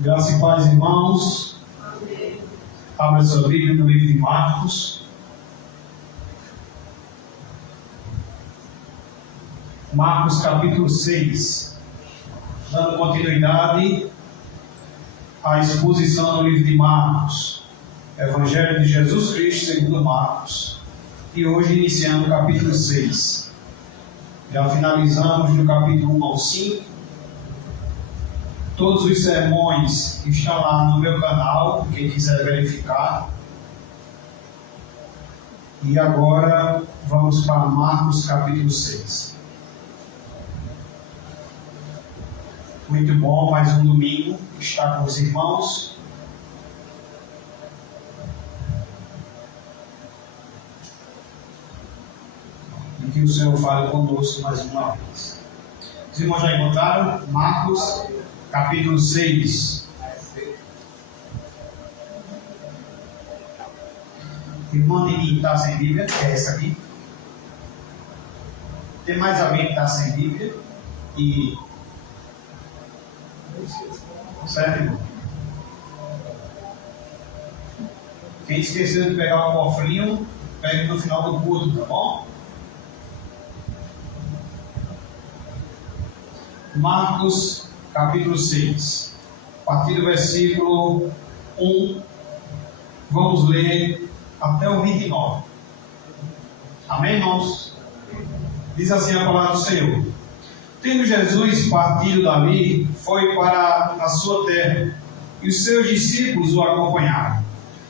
Graça e paz, irmãos. Amém. Abra sua Bíblia no livro de Marcos. Marcos capítulo 6. Dando continuidade à exposição no livro de Marcos. Evangelho de Jesus Cristo segundo Marcos. E hoje iniciando o capítulo 6. Já finalizamos do capítulo 1 ao 5. Todos os sermões estão lá no meu canal, quem quiser verificar. E agora vamos para Marcos capítulo 6. Muito bom, mais um domingo estar com os irmãos. E que o Senhor fale conosco mais uma vez. Os irmãos já encontraram? Marcos capítulo 6. Irmão de mim está sem Bíblia, é essa aqui. Tem mais alguém que está sem Bíblia? E... certo, irmão? Quem esqueceu de pegar o cofrinho, pegue no final do culto, tá bom? Marcos capítulo 6, a partir do versículo 1, vamos ler até o 29. Amém, irmãos? Diz assim a palavra do Senhor. Tendo Jesus partido dali, foi para a sua terra, e os seus discípulos o acompanharam.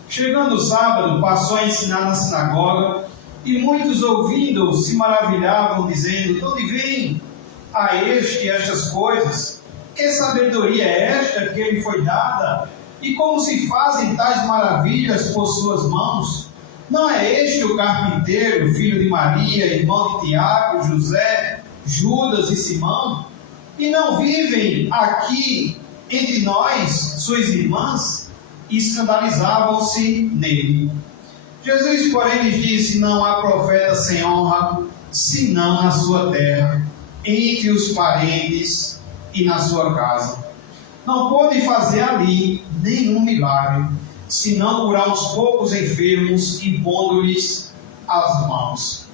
Chegando o sábado, passou a ensinar na sinagoga, e muitos ouvindo-o se maravilhavam, dizendo: de onde vem a este estas coisas? Que sabedoria é esta que lhe foi dada? E como se fazem tais maravilhas por suas mãos? Não é este o carpinteiro, filho de Maria, irmão de Tiago, José, Judas e Simão? E não vivem aqui entre nós suas irmãs? E escandalizavam-se nele. Jesus, porém, lhes disse: não há profeta sem honra, senão na sua terra, entre os parentes e na sua casa. Não pôde fazer ali nenhum milagre, senão curar uns poucos enfermos, impondo-lhes as mãos.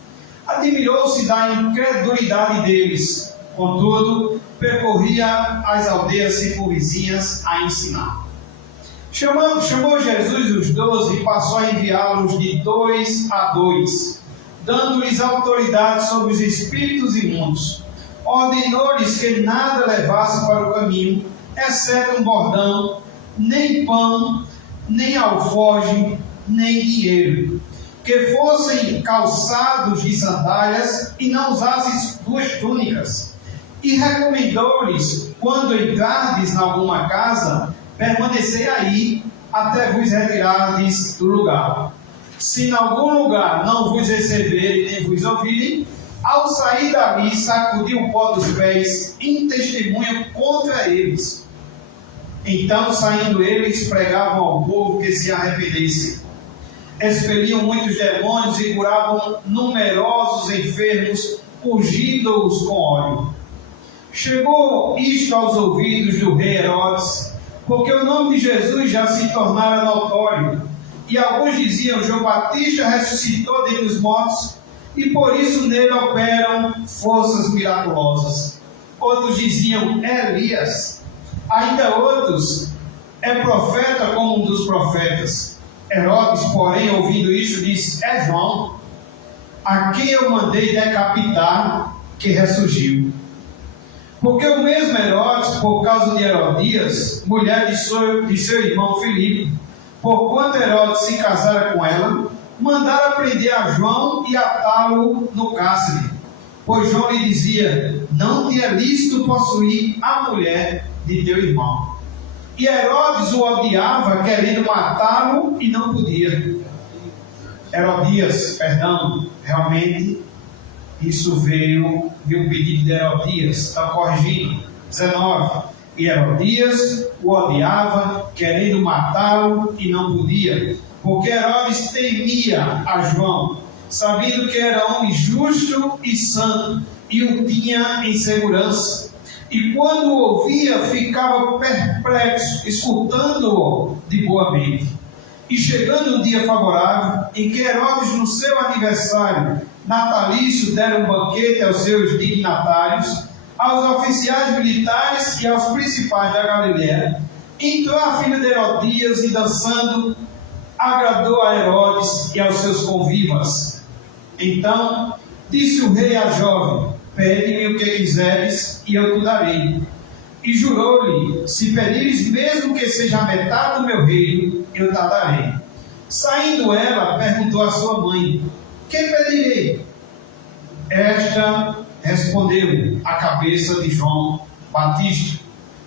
Admirou-se da incredulidade deles, contudo, percorria as aldeias circunvizinhas a ensinar. Chamou Jesus os 12 e passou a enviá-los de 2 a 2, dando-lhes autoridade sobre os espíritos imundos. Ordenou-lhes que nada levassem para o caminho, exceto um bordão, nem pão, nem alforje, nem dinheiro. Que fossem calçados de sandálias e não usassem 2 túnicas. E recomendou-lhes, quando entrardes em alguma casa, permanecei aí, até vos retirardes do lugar. Se em algum lugar não vos receberem nem vos ouvirem, ao sair dali, sacudiu o pó dos pés em testemunho contra eles. Então, saindo eles, pregavam ao povo que se arrependessem. Expeliam muitos demônios e curavam numerosos enfermos, ungindo-os com óleo. Chegou isto aos ouvidos do rei Herodes, porque o nome de Jesus já se tornara notório. E alguns diziam: João Batista ressuscitou dentre os mortos, e por isso nele operam forças miraculosas. Outros diziam: é Elias. Ainda outros: é profeta como um dos profetas. Herodes, porém, ouvindo isto, disse: é João, a quem eu mandei decapitar, que ressurgiu. Porque o mesmo Herodes, por causa de Herodias, mulher de seu irmão Filipe, porquanto Herodes se casara com ela, mandaram prender a João e atá-lo no cárcere. Pois João lhe dizia: não te é lícito possuir a mulher de teu irmão. E Herodes o odiava, querendo matá-lo, e não podia. Herodias, realmente isso veio de um pedido de Herodias, está corrigindo. 19. E Herodias o odiava, querendo matá-lo, e não podia, porque Herodes temia a João, sabendo que era homem justo e santo, e o tinha em segurança. e quando o ouvia, ficava perplexo, escutando-o de boa mente. E chegando um dia favorável, em que Herodes, no seu aniversário natalício, dera um banquete aos seus dignatários, aos oficiais militares e aos principais da Galiléia, entrou a filha de Herodias e, dançando, agradou a Herodes e aos seus convivas. Então disse o rei à jovem: pede-me o que quiseres e eu te darei. E jurou-lhe: se pedires mesmo que seja a metade do meu reino, eu te darei. Saindo ela, perguntou à sua mãe: que pedirei? Esta respondeu: a cabeça de João Batista.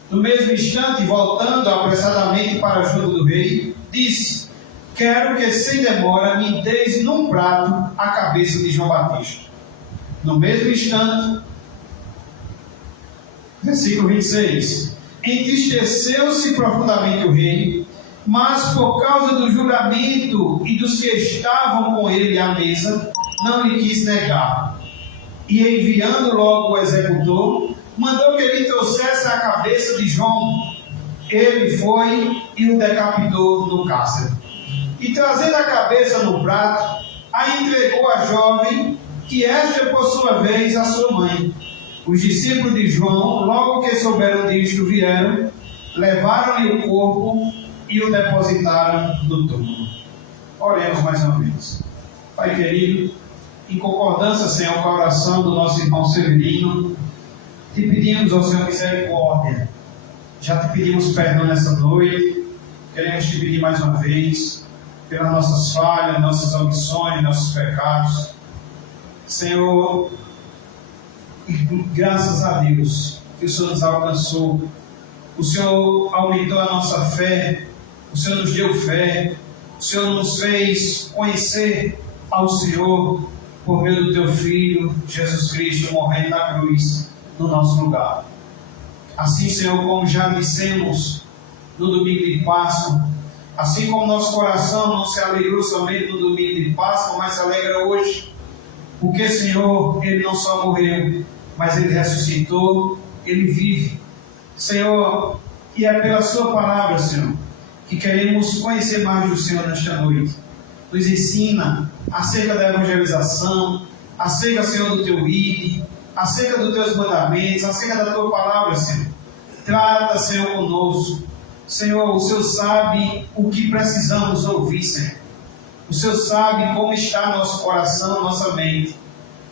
No mesmo instante, voltando apressadamente para junto do rei, disse: quero que sem demora me deis num prato a cabeça de João Batista. No mesmo instante, versículo 26, entristeceu-se profundamente o rei, mas por causa do juramento e dos que estavam com ele à mesa, não lhe quis negar. E enviando logo o executor, mandou que ele trouxesse a cabeça de João. Ele foi e o decapitou no cárcere. E trazendo a cabeça no prato, a entregou à jovem, que esta, por sua vez, a sua mãe. Os discípulos de João, logo que souberam disto, vieram, levaram-lhe o corpo e o depositaram no túmulo. Oremos mais uma vez. Pai querido, em concordância, Senhor, com a oração do nosso irmão Severino, te pedimos, ó Senhor, misericórdia. Já te pedimos perdão nessa noite, queremos te pedir mais uma vez, pelas nossas falhas, nossas omissões, nossos pecados. Senhor, graças a Deus que o Senhor nos alcançou, o Senhor aumentou a nossa fé, o Senhor nos deu fé, o Senhor nos fez conhecer ao Senhor por meio do teu Filho, Jesus Cristo, morrendo na cruz, no nosso lugar. Assim, Senhor, como já dissemos no domingo de Páscoa, assim como nosso coração não se alegrou somente no domingo de Páscoa, mas se alegra hoje, porque, Senhor, Ele não só morreu, mas Ele ressuscitou, Ele vive. Senhor, e é pela Sua palavra, Senhor, que queremos conhecer mais do Senhor nesta noite. Nos ensina acerca da evangelização, acerca, Senhor, do Teu ID, acerca dos Teus mandamentos, acerca da Tua palavra, Senhor. Trata, Senhor, conosco. Senhor, o Senhor sabe o que precisamos ouvir, Senhor. O Senhor sabe como está nosso coração, nossa mente.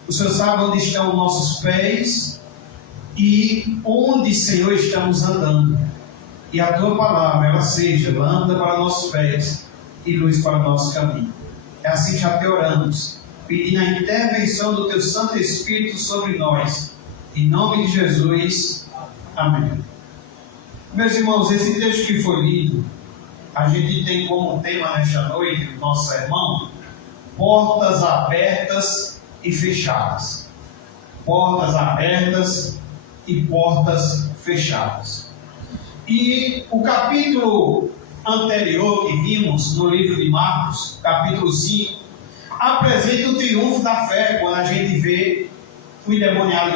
O Senhor sabe onde estão os nossos pés e onde, Senhor, estamos andando. E a Tua palavra, ela seja lâmpada para nossos pés e luz para o nosso caminho. É assim que já te oramos, pedindo a intervenção do Teu Santo Espírito sobre nós. Em nome de Jesus. Amém. Meus irmãos, esse texto que foi lido, a gente tem como tema nesta noite, no nosso sermão, portas abertas e fechadas. Portas abertas e portas fechadas. E o capítulo anterior que vimos no livro de Marcos, capítulo 5, apresenta o triunfo da fé, quando a gente vê o endemoniado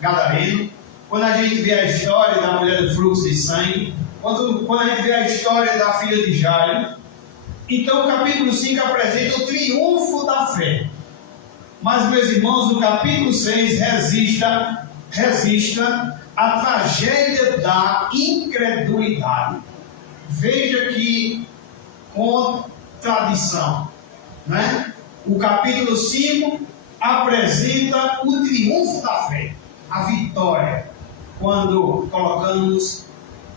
gadareno, quando a gente vê a história da mulher do fluxo de sangue, quando a gente vê a história da filha de Jairo. Então o capítulo 5 apresenta o triunfo da fé. Mas, meus irmãos, no capítulo 6 resista a tragédia da incredulidade. Veja que contradição, né? O capítulo 5 apresenta o triunfo da fé, a vitória, quando colocamos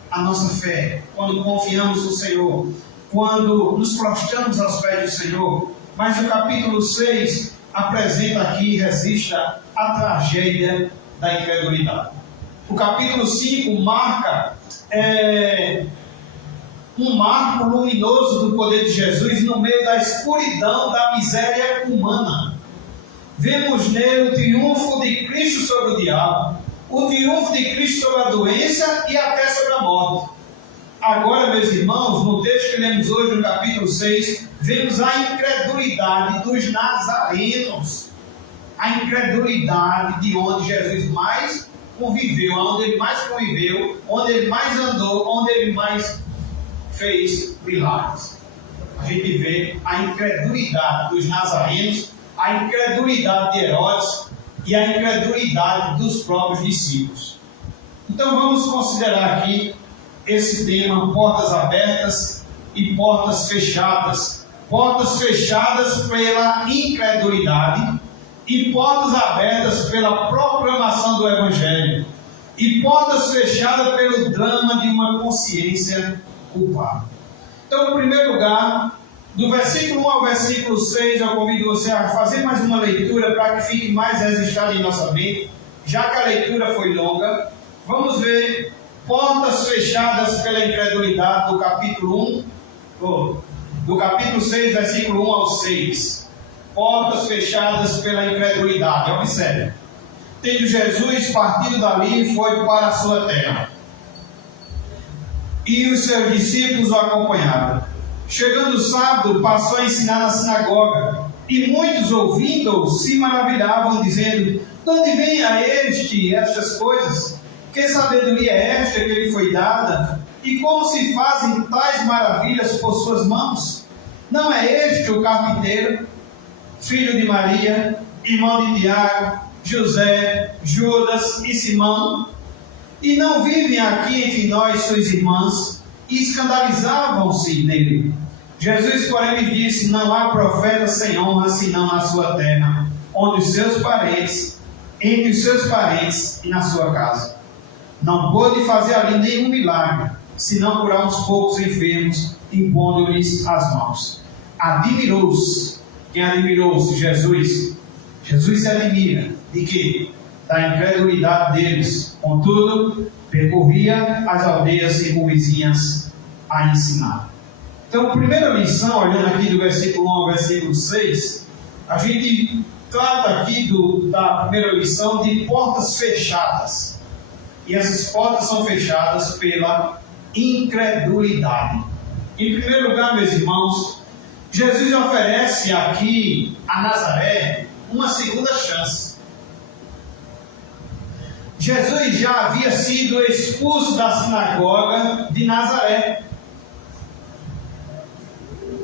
a nossa fé, quando confiamos no Senhor, quando nos prostramos aos pés do Senhor. Mas o capítulo 6 apresenta aqui, resista a tragédia da incredulidade. O capítulo 5 marca um marco luminoso do poder de Jesus no meio da escuridão da miséria humana. Vemos nele o triunfo de Cristo sobre o diabo, o triunfo de Cristo sobre a doença e até sobre a morte. Agora, meus irmãos, no texto que lemos hoje, no capítulo 6, vemos a incredulidade dos nazarenos. A incredulidade de onde Jesus mais conviveu, onde ele mais conviveu, onde ele mais andou, onde ele mais fez milagres. A gente vê a incredulidade dos nazarenos, a incredulidade de Herodes e a incredulidade dos próprios discípulos. Então vamos considerar aqui esse tema, portas abertas e portas fechadas. Portas fechadas pela incredulidade e portas abertas pela proclamação do Evangelho. E portas fechadas pelo drama de uma consciência culpada. Então, em primeiro lugar, do versículo 1 ao versículo 6, eu convido você a fazer mais uma leitura para que fique mais registrado em nossa mente, já que a leitura foi longa. Vamos ver portas fechadas pela incredulidade do capítulo 1, do capítulo 6, versículo 1 ao 6. Portas fechadas pela incredulidade. Observe. Tendo Jesus partido dali, foi para a sua terra. E os seus discípulos o acompanharam. Chegando o sábado, passou a ensinar na sinagoga. E muitos, ouvindo-o, se maravilhavam, dizendo: de onde vem a estas coisas? Que sabedoria é esta que lhe foi dada? E como se fazem tais maravilhas por suas mãos? Não é este o carpinteiro, filho de Maria, irmão de Tiago, José, Judas e Simão? E não vivem aqui entre nós suas irmãs? E escandalizavam-se nele. Jesus, porém, lhe disse: não há profeta sem honra senão na sua terra, onde os seus parentes, entre os seus parentes e na sua casa. Não pôde fazer ali nenhum milagre, senão curar uns poucos enfermos, impondo-lhes as mãos. Admirou-se. Quem admirou-se? Jesus. Jesus se admira de quê? Da incredulidade deles. Contudo, percorria as aldeias circunvizinhas a ensinar. Então, a primeira lição, olhando aqui do versículo 1 ao versículo 6, a gente trata aqui da primeira lição de portas fechadas. E essas portas são fechadas pela incredulidade. Em primeiro lugar, meus irmãos, Jesus oferece aqui a Nazaré uma segunda chance. Jesus já havia sido expulso da sinagoga de Nazaré.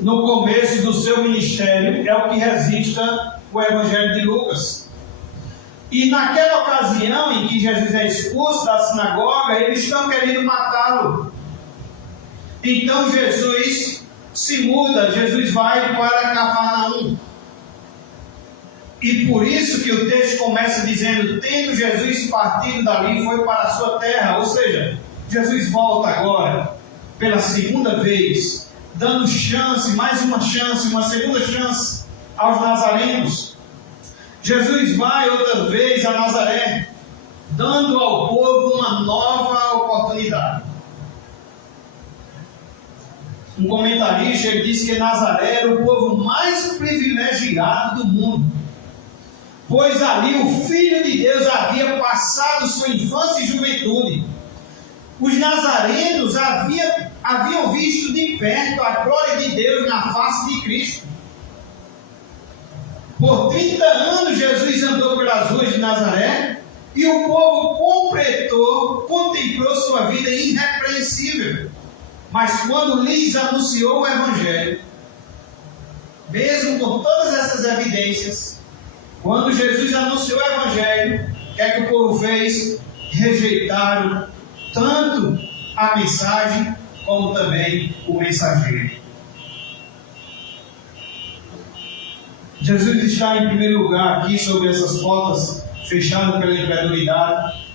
No começo do seu ministério, é o que registra o Evangelho de Lucas. E naquela ocasião em que Jesus é expulso da sinagoga, eles estão querendo matá-lo. Então Jesus se muda, Jesus vai para Cafarnaum. E por isso que o texto começa dizendo: tendo Jesus partido dali, foi para a sua terra. Ou seja, Jesus volta agora, pela segunda vez, dando chance, mais uma chance, uma segunda chance aos nazarenos. Jesus vai outra vez a Nazaré, dando ao povo uma nova oportunidade. Um comentarista ele disse que Nazaré era o povo mais privilegiado do mundo, pois ali o Filho de Deus havia passado sua infância e juventude. Os nazarenos haviam visto de perto a glória de Deus na face de Cristo. Por 30 anos Jesus andou pelas ruas de Nazaré e o povo contemplou sua vida irrepreensível. Mas quando lhes anunciou o Evangelho, mesmo com todas essas evidências, quando Jesus anunciou o Evangelho, o que é que o povo fez? Rejeitaram tanto a mensagem como também o mensageiro. Jesus está em primeiro lugar aqui sobre essas portas fechadas pela incredulidade,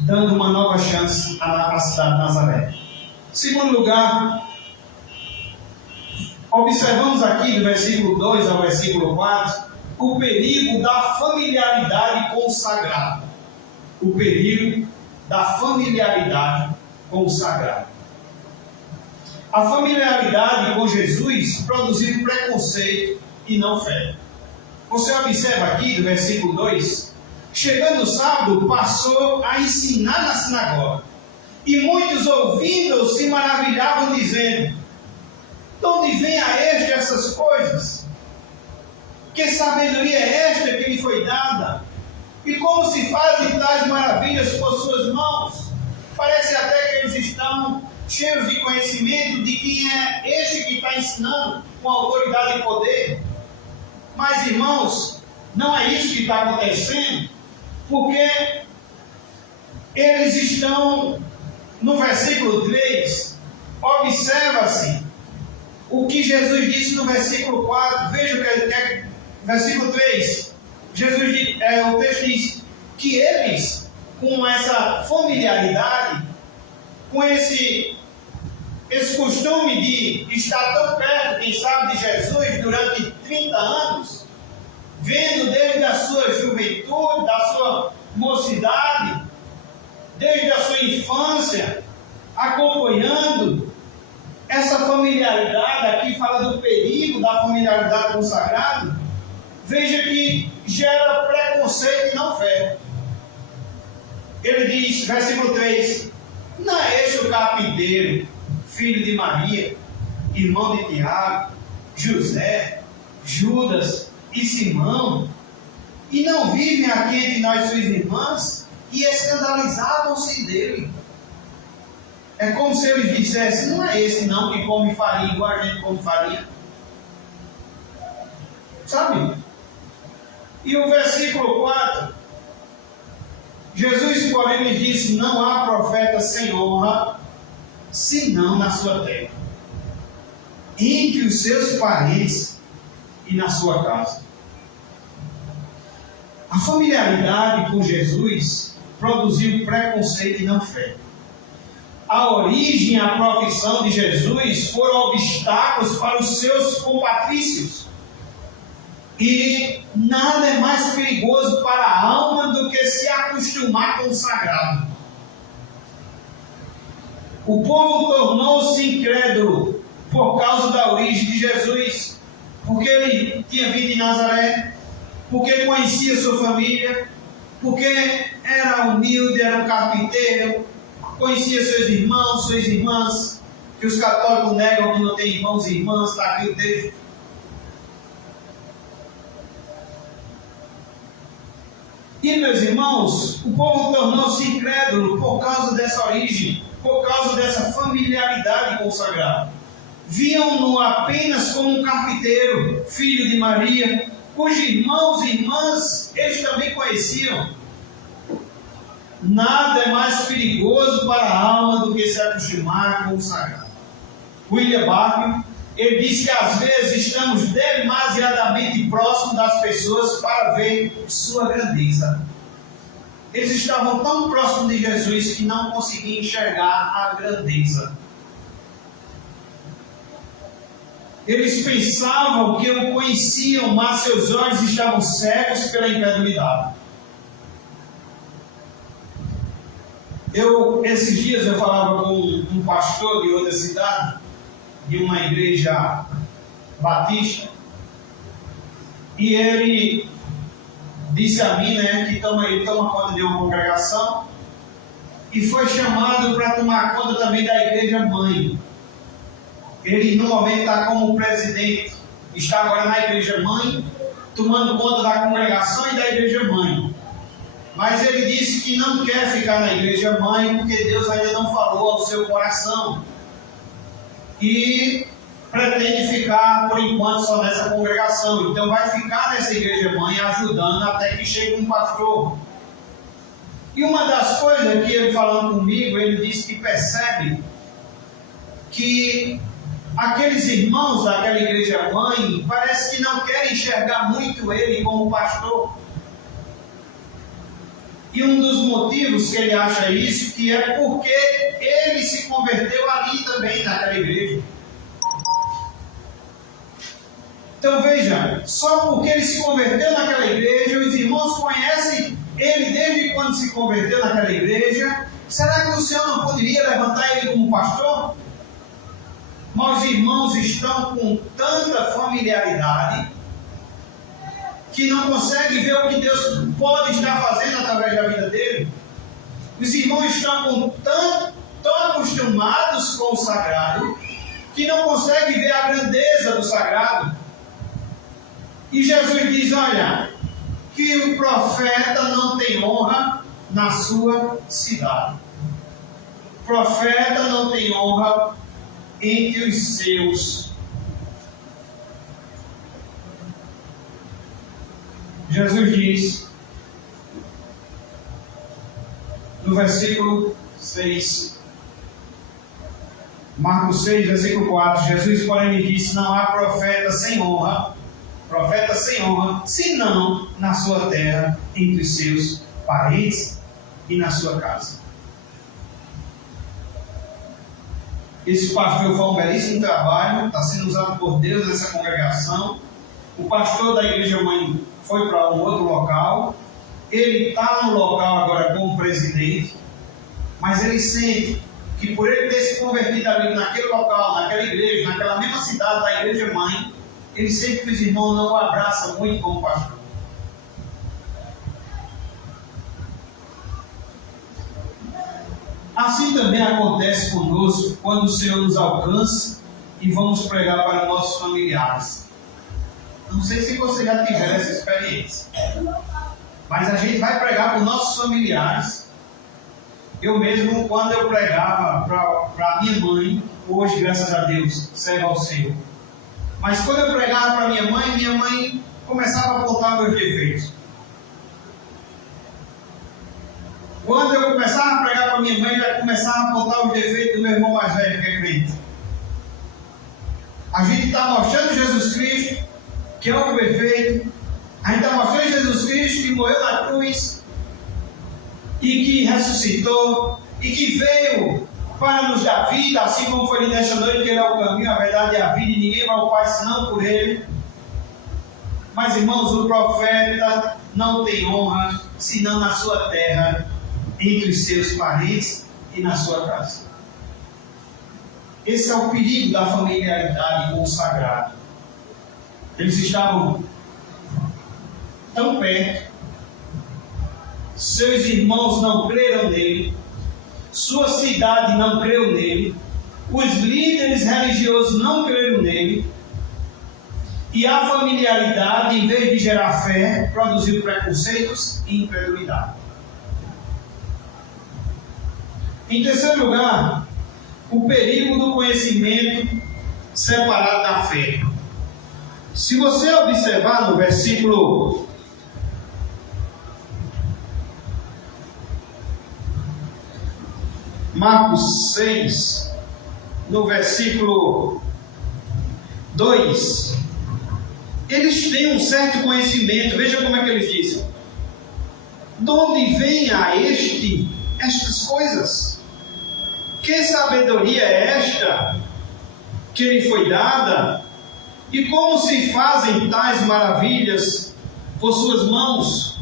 dando uma nova chance à cidade de Nazaré. Em segundo lugar, observamos aqui do versículo 2 ao versículo 4 o perigo da familiaridade com o sagrado. O perigo da familiaridade com o sagrado. A familiaridade com Jesus produziu preconceito e não fé. Você observa aqui do versículo 2: chegando o sábado, passou a ensinar na sinagoga. E muitos ouvindo se maravilhavam, dizendo: de onde vem a este essas coisas? Que sabedoria é esta que lhe foi dada? E como se fazem tais maravilhas por suas mãos? Parece até que eles estão cheios de conhecimento de quem é este que está ensinando com autoridade e poder. Mas, irmãos, não é isso que está acontecendo, porque eles estão no versículo 3, observa-se o que Jesus disse no versículo 4, veja o que ele quer, versículo 3, o texto diz que eles, com essa familiaridade, com esse costume de estar tão perto, quem sabe, de Jesus durante 30 anos, vendo desde a sua juventude, da sua mocidade, desde a sua infância, acompanhando essa familiaridade, aqui fala do perigo da familiaridade com o sagrado, veja que gera preconceito e não fé. Ele diz, versículo 3, não é este o carpinteiro, filho de Maria, irmão de Tiago, José, Judas e Simão, e não vivem aqui entre nós suas irmãs? E escandalizavam-se dele. É como se eles dissessem, não é esse não que come farinha igual a gente come farinha. Sabe? E o versículo 4, Jesus, porém, lhes disse, não há profeta sem honra, senão na sua terra, entre os seus parentes e na sua casa. A familiaridade com Jesus produziu preconceito e não fé. A origem e a profissão de Jesus foram obstáculos para os seus compatrícios. E nada é mais perigoso para a alma do que se acostumar com o sagrado. O povo tornou-se incrédulo por causa da origem de Jesus, porque ele tinha vindo de Nazaré, porque conhecia sua família, porque era humilde, era um carpinteiro, conhecia seus irmãos, suas irmãs, que os católicos negam que não tem irmãos e irmãs, está aqui o texto. E, meus irmãos, o povo tornou-se incrédulo por causa dessa origem, por causa dessa familiaridade com o sagrado. Viam-no apenas como um carpinteiro, filho de Maria, cujos irmãos e irmãs eles também conheciam. Nada é mais perigoso para a alma do que se acostumar com o sagrado. William Barclay, ele diz que às vezes estamos demasiadamente próximos das pessoas para ver sua grandeza. Eles estavam tão próximos de Jesus que não conseguiam enxergar a grandeza. Eles pensavam que o conheciam, mas seus olhos estavam cegos pela incredulidade. Esses dias eu falava com um pastor de outra cidade, de uma igreja batista, e ele disse a mim, que ele toma conta de uma congregação, e foi chamado para tomar conta também da igreja mãe. Ele no momento está como presidente, está agora na igreja mãe, tomando conta da congregação e da igreja mãe. Mas ele disse que não quer ficar na igreja mãe porque Deus ainda não falou ao seu coração. E pretende ficar por enquanto só nessa congregação. Então vai ficar nessa igreja mãe ajudando até que chegue um pastor. E uma das coisas que ele falando comigo, ele disse que percebe que aqueles irmãos daquela igreja mãe parece que não querem enxergar muito ele como pastor. E um dos motivos que ele acha isso, que é porque ele se converteu ali também naquela igreja. Então veja, só porque ele se converteu naquela igreja, os irmãos conhecem ele desde quando se converteu naquela igreja. Será que o Senhor não poderia levantar ele como pastor? Mas os irmãos estão com tanta familiaridade que não conseguem ver o que Deus pode estar fazendo através da vida dele. Os irmãos estão tão acostumados com o sagrado que não conseguem ver a grandeza do sagrado. E Jesus diz, olha, que o profeta não tem honra na sua cidade. O profeta não tem honra entre os seus. Jesus diz, no versículo 6, Marcos 6, versículo 4, Jesus, porém, lhe disse: não há profeta sem honra, senão na sua terra, entre os seus parentes e na sua casa. Esse pastor foi um belíssimo trabalho, está sendo usado por Deus nessa congregação. O pastor da igreja mãe foi para um outro local, ele está no local agora como presidente, mas ele sente que por ele ter se convertido ali naquele local, naquela igreja, naquela mesma cidade da igreja mãe, ele sente que os irmãos não o abraçam muito como pastor. Assim também acontece conosco quando o Senhor nos alcança e vamos pregar para nossos familiares. Não sei se você já tiver essa experiência, mas a gente vai pregar para os nossos familiares. Eu mesmo, quando eu pregava para minha mãe, hoje, graças a Deus, serve ao Senhor. Mas quando eu pregava para minha mãe começava a apontar meus defeitos. Quando eu começava a pregar para minha mãe, já começava a apontar os defeitos do meu irmão mais velho, que é crente. A gente está mostrando Jesus Cristo, que é o perfeito. A gente está mostrando Jesus Cristo, que morreu na cruz, e que ressuscitou, e que veio para nos dar vida, assim como foi nesta noite, que Ele é o caminho, a verdade e a vida, e ninguém vai ao Pai senão por Ele. Mas, irmãos, o profeta não tem honra, senão na sua terra, entre os seus parentes e na sua casa. Esse é o perigo da familiaridade com o sagrado. Eles estavam tão perto, seus irmãos não creram nele, sua cidade não creu nele, os líderes religiosos não creram nele, e a familiaridade, em vez de gerar fé, produziu preconceitos e incredulidade. Em terceiro lugar, o perigo do conhecimento separado da fé. Se você observar no versículo Marcos 6, no versículo 2, eles têm um certo conhecimento. Veja como é que eles dizem: de onde vem a estas coisas? Que sabedoria é esta que lhe foi dada? E como se fazem tais maravilhas por suas mãos?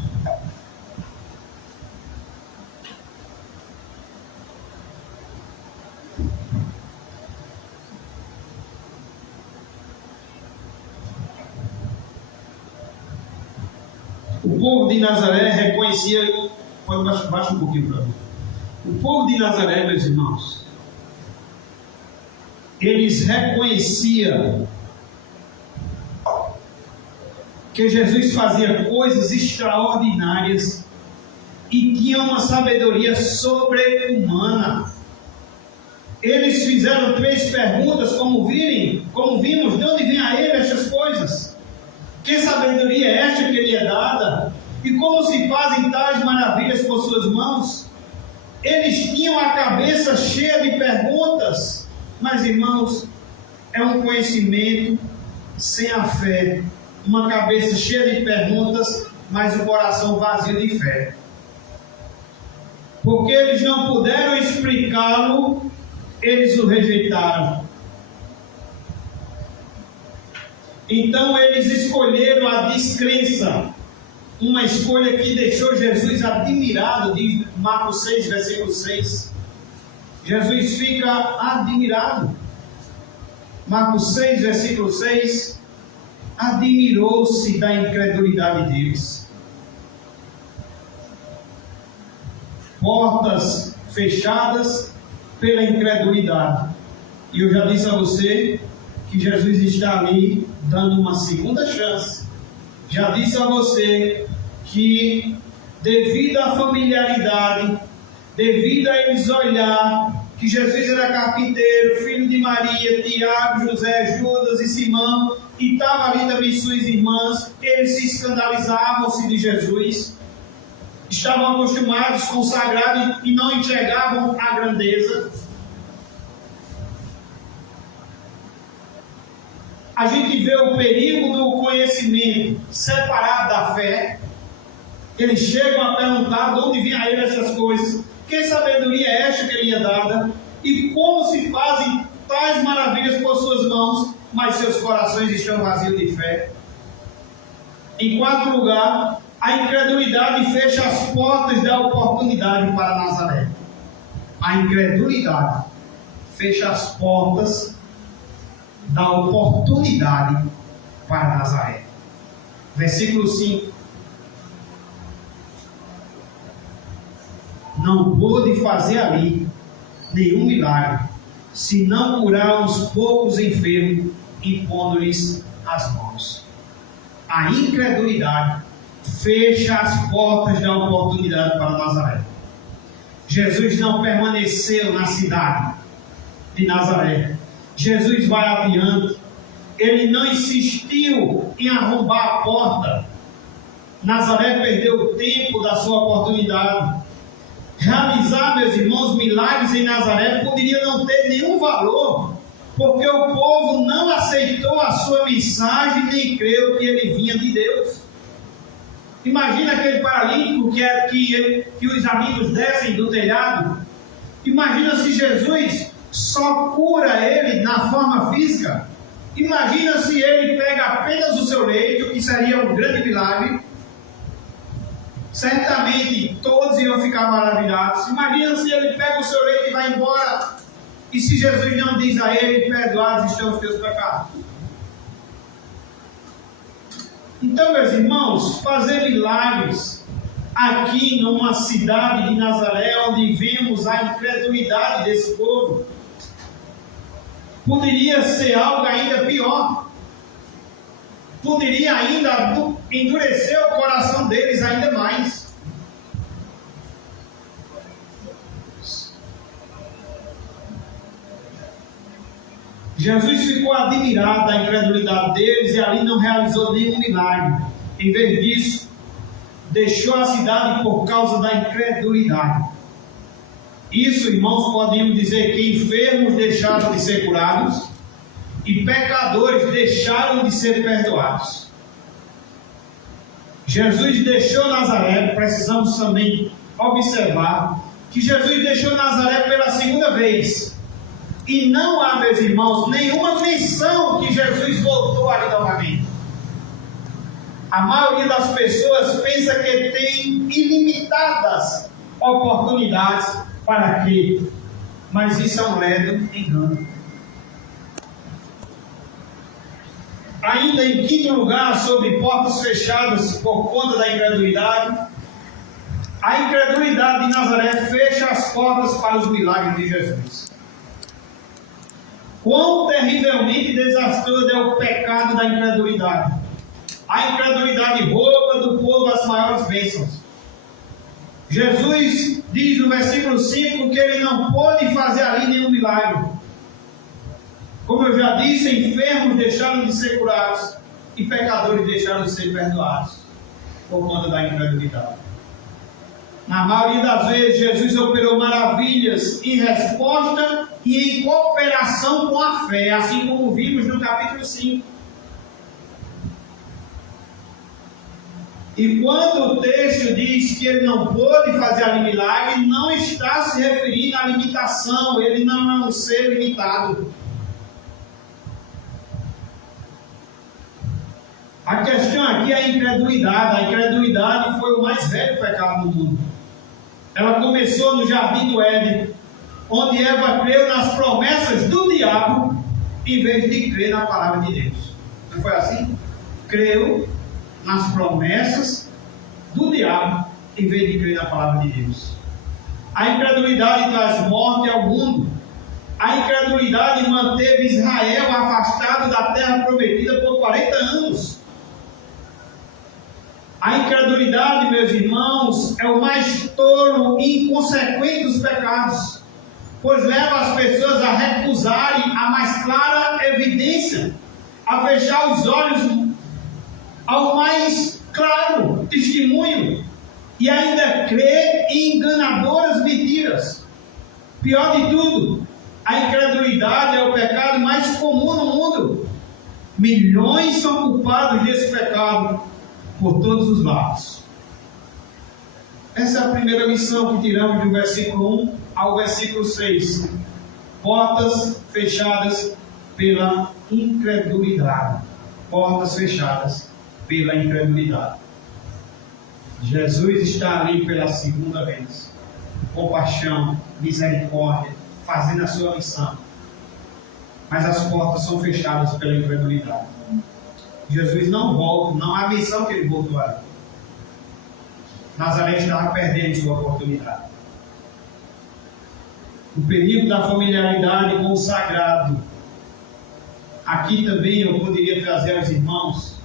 O povo de Nazaré reconhecia. Pode baixar um pouquinho para mim. O povo de Nazaré, meus irmãos, eles reconheciam que Jesus fazia coisas extraordinárias e tinha uma sabedoria sobre-humana. Eles fizeram 3 perguntas, como vimos, de onde vem a ele estas coisas? Que sabedoria é esta que lhe é dada? E como se fazem tais maravilhas por suas mãos? Eles tinham a cabeça cheia de perguntas, mas, irmãos, é um conhecimento sem a fé. Uma cabeça cheia de perguntas, mas o coração vazio de fé. Porque eles não puderam explicá-lo, eles o rejeitaram. Então eles escolheram a descrença. Uma escolha que deixou Jesus admirado, diz Marcos 6, versículo 6. Jesus fica admirado. Marcos 6, versículo 6. Admirou-se da incredulidade deles. Portas fechadas pela incredulidade. E eu já disse a você que Jesus está ali dando uma segunda chance. Já disse a você que, devido à familiaridade, devido a eles olhar que Jesus era carpinteiro, filho de Maria, Tiago, José, Judas e Simão, e estava ali também suas irmãs, eles se escandalizavam-se de Jesus, estavam acostumados com o sagrado e não enxergavam a grandeza. A gente vê o perigo do conhecimento separado da fé. Eles chegam a perguntar de onde vinha a ele essas coisas, que sabedoria é esta que lhe é dada, e como se fazem tais maravilhas por suas mãos, mas seus corações estão vazios de fé. Em quarto lugar, a incredulidade fecha as portas da oportunidade para Nazaré. A incredulidade fecha as portas da oportunidade para Nazaré. Versículo 5. Não pôde fazer ali nenhum milagre, se não curar uns poucos enfermos, impondo-lhes as mãos. A incredulidade fecha as portas da oportunidade para Nazaré. Jesus não permaneceu na cidade de Nazaré. Jesus vai adiante. Ele não insistiu em arrombar a porta. Nazaré perdeu o tempo da sua oportunidade. Realizar, meus irmãos, milagres em Nazaré poderia não ter nenhum valor, porque o povo não aceitou a sua mensagem nem creu que ele vinha de Deus. Imagina aquele paralítico que os amigos descem do telhado. Imagina se Jesus só cura ele na forma física. Imagina se ele pega apenas o seu leito, que seria um grande milagre. Certamente todos iam ficar maravilhados. Imagina se ele pega o seu leito e vai embora. E se Jesus não diz a ele: perdoados estão os teus pecados. Então, meus irmãos, fazer milagres aqui numa cidade de Nazaré, onde vemos a incredulidade desse povo, poderia ser algo ainda pior. Poderia ainda endurecer o coração deles ainda mais. Jesus ficou admirado da incredulidade deles e ali não realizou nenhum milagre. Em vez disso, deixou a cidade por causa da incredulidade. Isso, irmãos, podemos dizer que enfermos deixaram de ser curados e pecadores deixaram de ser perdoados. Jesus deixou Nazaré. Precisamos também observar que Jesus deixou Nazaré pela segunda vez. E não há, meus irmãos, nenhuma menção que Jesus voltou ali novamente. A maioria das pessoas pensa que tem ilimitadas oportunidades para quê? Mas isso é um ledo engano. Ainda em quinto lugar, sobre portas fechadas por conta da incredulidade, a incredulidade de Nazaré fecha as portas para os milagres de Jesus. Quão terrivelmente desastroso é o pecado da incredulidade. A incredulidade rouba do povo as maiores bênçãos. Jesus diz no versículo 5 que ele não pôde fazer ali nenhum milagre. Como eu já disse, enfermos deixaram de ser curados e pecadores deixaram de ser perdoados por conta da incredulidade. Na maioria das vezes, Jesus operou maravilhas em resposta e em cooperação com a fé, assim como vimos no capítulo 5. E quando o texto diz que ele não pôde fazer ali milagre, não está se referindo à limitação, ele não é um ser limitado. A questão aqui é a incredulidade. A incredulidade foi o mais velho pecado do mundo. Ela começou no jardim do Éden, onde Eva creu nas promessas do diabo, em vez de crer na palavra de Deus. Não foi assim? Creu nas promessas do diabo, em vez de crer na palavra de Deus. A incredulidade traz morte ao mundo. A incredulidade manteve Israel afastado da terra prometida por 40 anos. A incredulidade, meus irmãos, é o mais tolo e inconsequente dos pecados, pois leva as pessoas a recusarem a mais clara evidência, a fechar os olhos ao mais claro testemunho e ainda crer em enganadoras mentiras. Pior de tudo, a incredulidade é o pecado mais comum no mundo. Milhões são culpados desse pecado por todos os lados. Essa é a primeira lição que tiramos do versículo 1 ao versículo 6. Portas fechadas pela incredulidade. Portas fechadas pela incredulidade. Jesus está ali pela segunda vez. Compaixão, misericórdia, fazendo a sua missão. Mas as portas são fechadas pela incredulidade. Jesus não volta, não há menção que ele voltou ali. Nazaré estava perdendo sua oportunidade. O perigo da familiaridade com o sagrado. Aqui também eu poderia trazer aos irmãos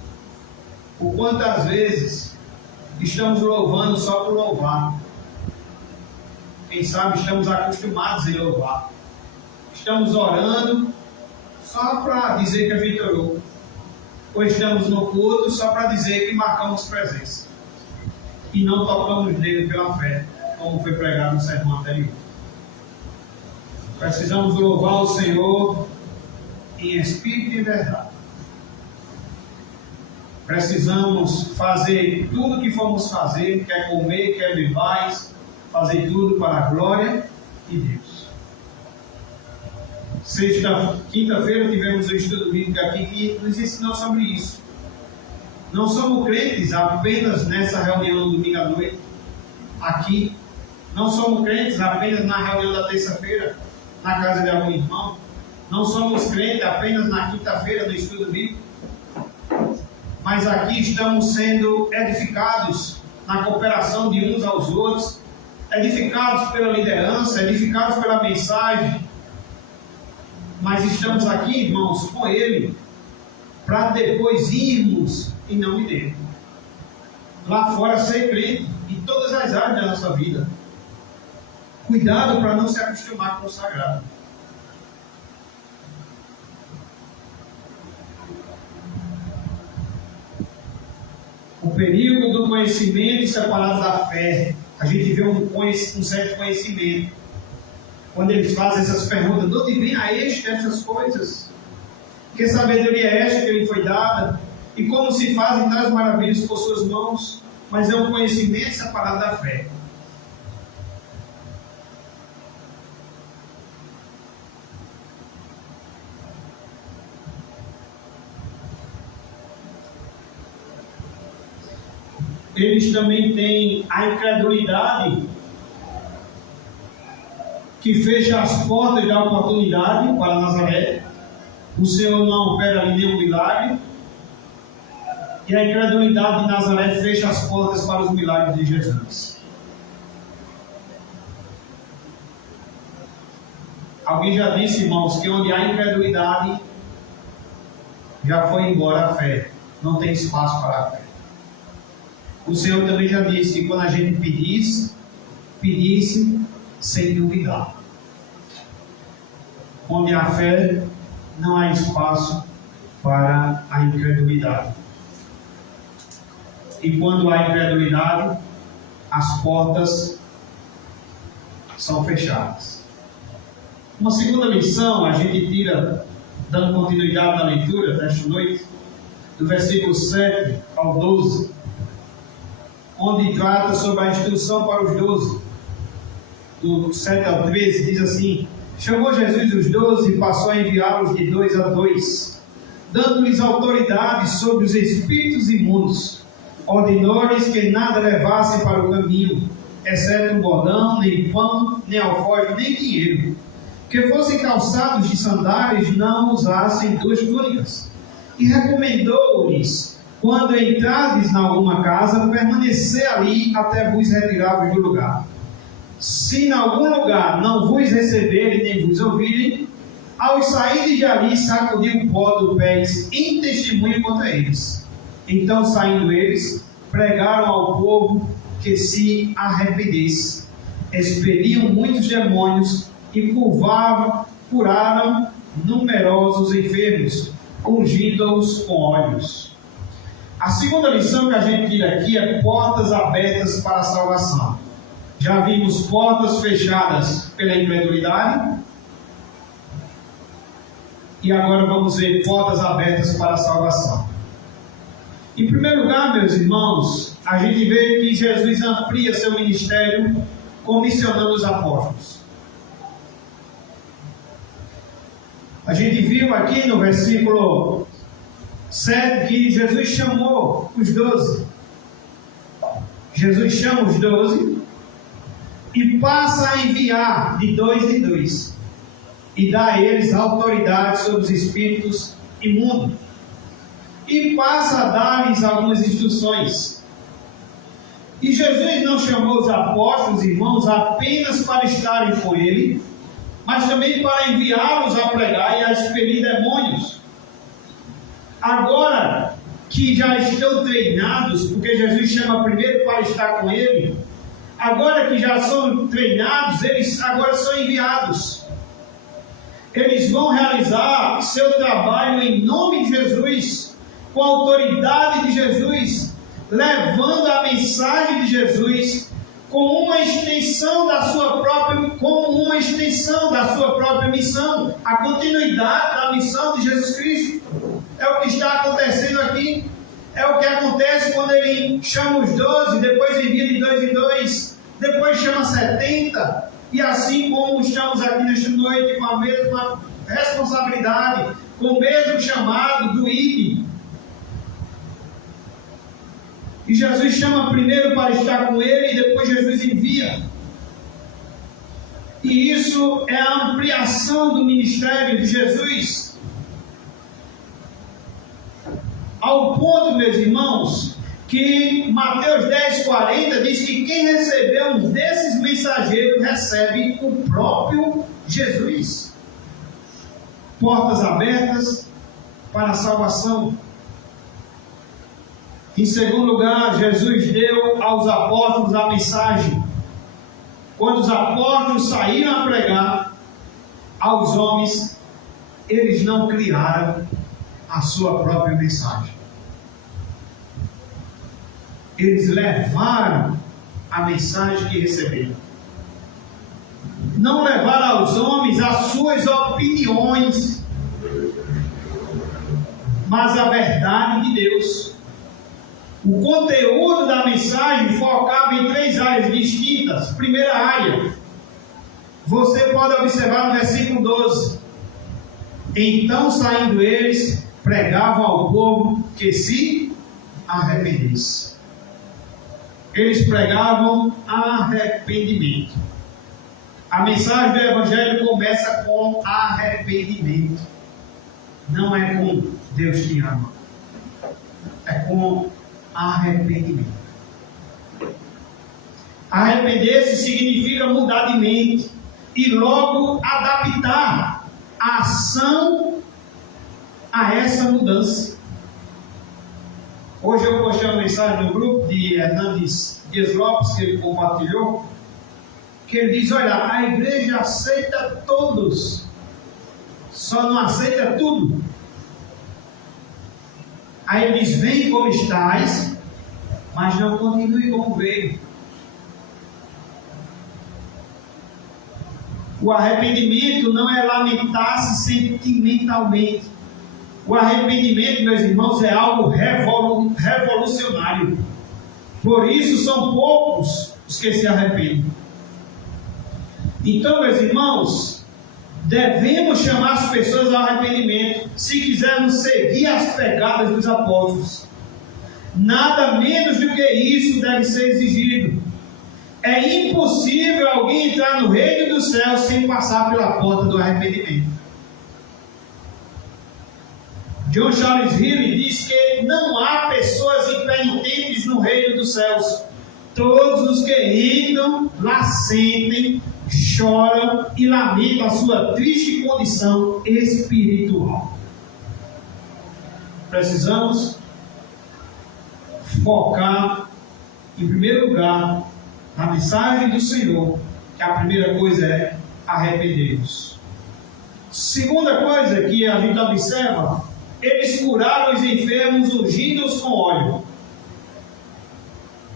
o quantas vezes estamos louvando só por louvar. Quem sabe estamos acostumados a louvar. Estamos orando só para dizer que a gente orou. Ou estamos no culto só para dizer que marcamos presença. E não tocamos nele pela fé, como foi pregado no sermão anterior. Precisamos louvar o Senhor em espírito e verdade. Precisamos fazer tudo o que formos fazer, quer comer, quer beber, fazer tudo para a glória de Deus. Quinta-feira tivemos um estudo bíblico aqui que nos ensinou sobre isso. Não somos crentes apenas nessa reunião no domingo à noite, aqui. Não somos crentes apenas na reunião da terça-feira, na casa de algum irmão. Não somos crentes apenas na quinta-feira no estudo bíblico. Mas aqui estamos sendo edificados na cooperação de uns aos outros, edificados pela liderança, edificados pela mensagem. Mas estamos aqui, irmãos, com Ele, para depois irmos em nome dEle. Lá fora ser crente, em todas as áreas da nossa vida. Cuidado para não se acostumar com o sagrado. O perigo do conhecimento separado da fé. A gente vê um certo conhecimento. Quando eles fazem essas perguntas, de onde vem a estas coisas? Que sabedoria é esta que lhe foi dada? E como se fazem tais maravilhas por suas mãos? Mas é um conhecimento separado da fé. Eles também têm a incredulidade que fecha as portas da oportunidade para Nazaré. O Senhor não opera ali nenhum milagre. E a incredulidade de Nazaré fecha as portas para os milagres de Jesus. Alguém já disse, irmãos, que onde há incredulidade, já foi embora a fé. Não tem espaço para a fé. O Senhor também já disse que quando a gente pedisse sem duvidar. Onde há fé, não há espaço para a incredulidade. E quando há incredulidade, as portas são fechadas. Uma segunda lição a gente tira, dando continuidade na leitura desta noite, do versículo 7 ao 12, onde trata sobre a instrução para os 12. Do 7 ao 13, diz assim: chamou Jesus os 12 e passou a enviá-los de 2 a 2, dando-lhes autoridade sobre os espíritos imundos. Ordenou-lhes que nada levassem para o caminho, exceto um bordão, nem pão, nem alforje, nem dinheiro. Que fossem calçados de sandálias, não usassem 2 túnicas. E recomendou-lhes, quando entrardes em alguma casa, permanecer ali até vos retirardes do lugar. Se em algum lugar não vos receberem nem vos ouvirem, ao saírem de ali, sacudir o pó do pés em testemunho contra eles. Então, saindo eles, pregaram ao povo que se arrependesse, expeliam muitos demônios e curaram numerosos enfermos, ungindo-os com óleos. A segunda lição que a gente tira aqui é portas abertas para a salvação. Já vimos portas fechadas pela incredulidade, e agora vamos ver portas abertas para a salvação. Em primeiro lugar, meus irmãos, a gente vê que Jesus amplia seu ministério comissionando os apóstolos. A gente viu aqui no versículo 7 que Jesus chamou os 12. Jesus chama os 12 e passa a enviar de 2 em 2 e dá a eles autoridade sobre os espíritos imundos e passa a dar-lhes algumas instruções. E Jesus não chamou os apóstolos, irmãos, apenas para estarem com ele, mas também para enviá-los a pregar e a expelir demônios. Agora que já estão treinados, porque Jesus chama primeiro para estar com ele, agora que já são treinados, eles agora são enviados. Eles vão realizar seu trabalho em nome de Jesus, com a autoridade de Jesus, levando a mensagem de Jesus como uma extensão da sua própria missão, a continuidade da missão de Jesus Cristo. É o que está acontecendo aqui. É o que acontece quando ele chama os 12, depois envia de 2 em 2, depois chama 70, e assim como estamos aqui nesta noite com a mesma responsabilidade, com o mesmo chamado do ID. E Jesus chama primeiro para estar com ele e depois Jesus envia. E isso é a ampliação do ministério de Jesus. Ao ponto, meus irmãos, que Mateus 10,40 diz que quem recebeu um desses mensageiros recebe o próprio Jesus. Portas abertas para a salvação. Em segundo lugar, Jesus deu aos apóstolos a mensagem. Quando os apóstolos saíram a pregar aos homens, eles não criaram a sua própria mensagem. Eles levaram a mensagem que receberam. Não levaram aos homens as suas opiniões, mas a verdade de Deus. O conteúdo da mensagem focava em 3 áreas distintas. Primeira área, você pode observar no versículo 12. Então, saindo eles, pregavam ao povo que se arrependesse. Eles pregavam arrependimento. A mensagem do Evangelho começa com arrependimento. Não é com Deus te ama. É com arrependimento. Arrepender-se significa mudar de mente e logo adaptar a ação a essa mudança. Hoje eu postei uma mensagem no grupo de Hernandes Dias Lopes, que ele compartilhou, que ele diz: olha, a igreja aceita todos, só não aceita tudo. Aí ele diz: vem como estás, mas não continue como veio. O arrependimento não é lamentar-se sentimentalmente. O arrependimento, meus irmãos, é algo revolucionário. Por isso são poucos os que se arrependem. Então, meus irmãos, devemos chamar as pessoas ao arrependimento se quisermos seguir as pegadas dos apóstolos. Nada menos do que isso deve ser exigido. É impossível alguém entrar no reino dos céus sem passar pela porta do arrependimento. John Charles Hill diz que não há pessoas impenitentes no reino dos céus. Todos os que entram lá sentem, choram e lamentam a sua triste condição espiritual. Precisamos focar, em primeiro lugar, na mensagem do Senhor, que a primeira coisa é arrepender-nos. Segunda coisa que a gente observa, eles curaram os enfermos ungindo-os com óleo.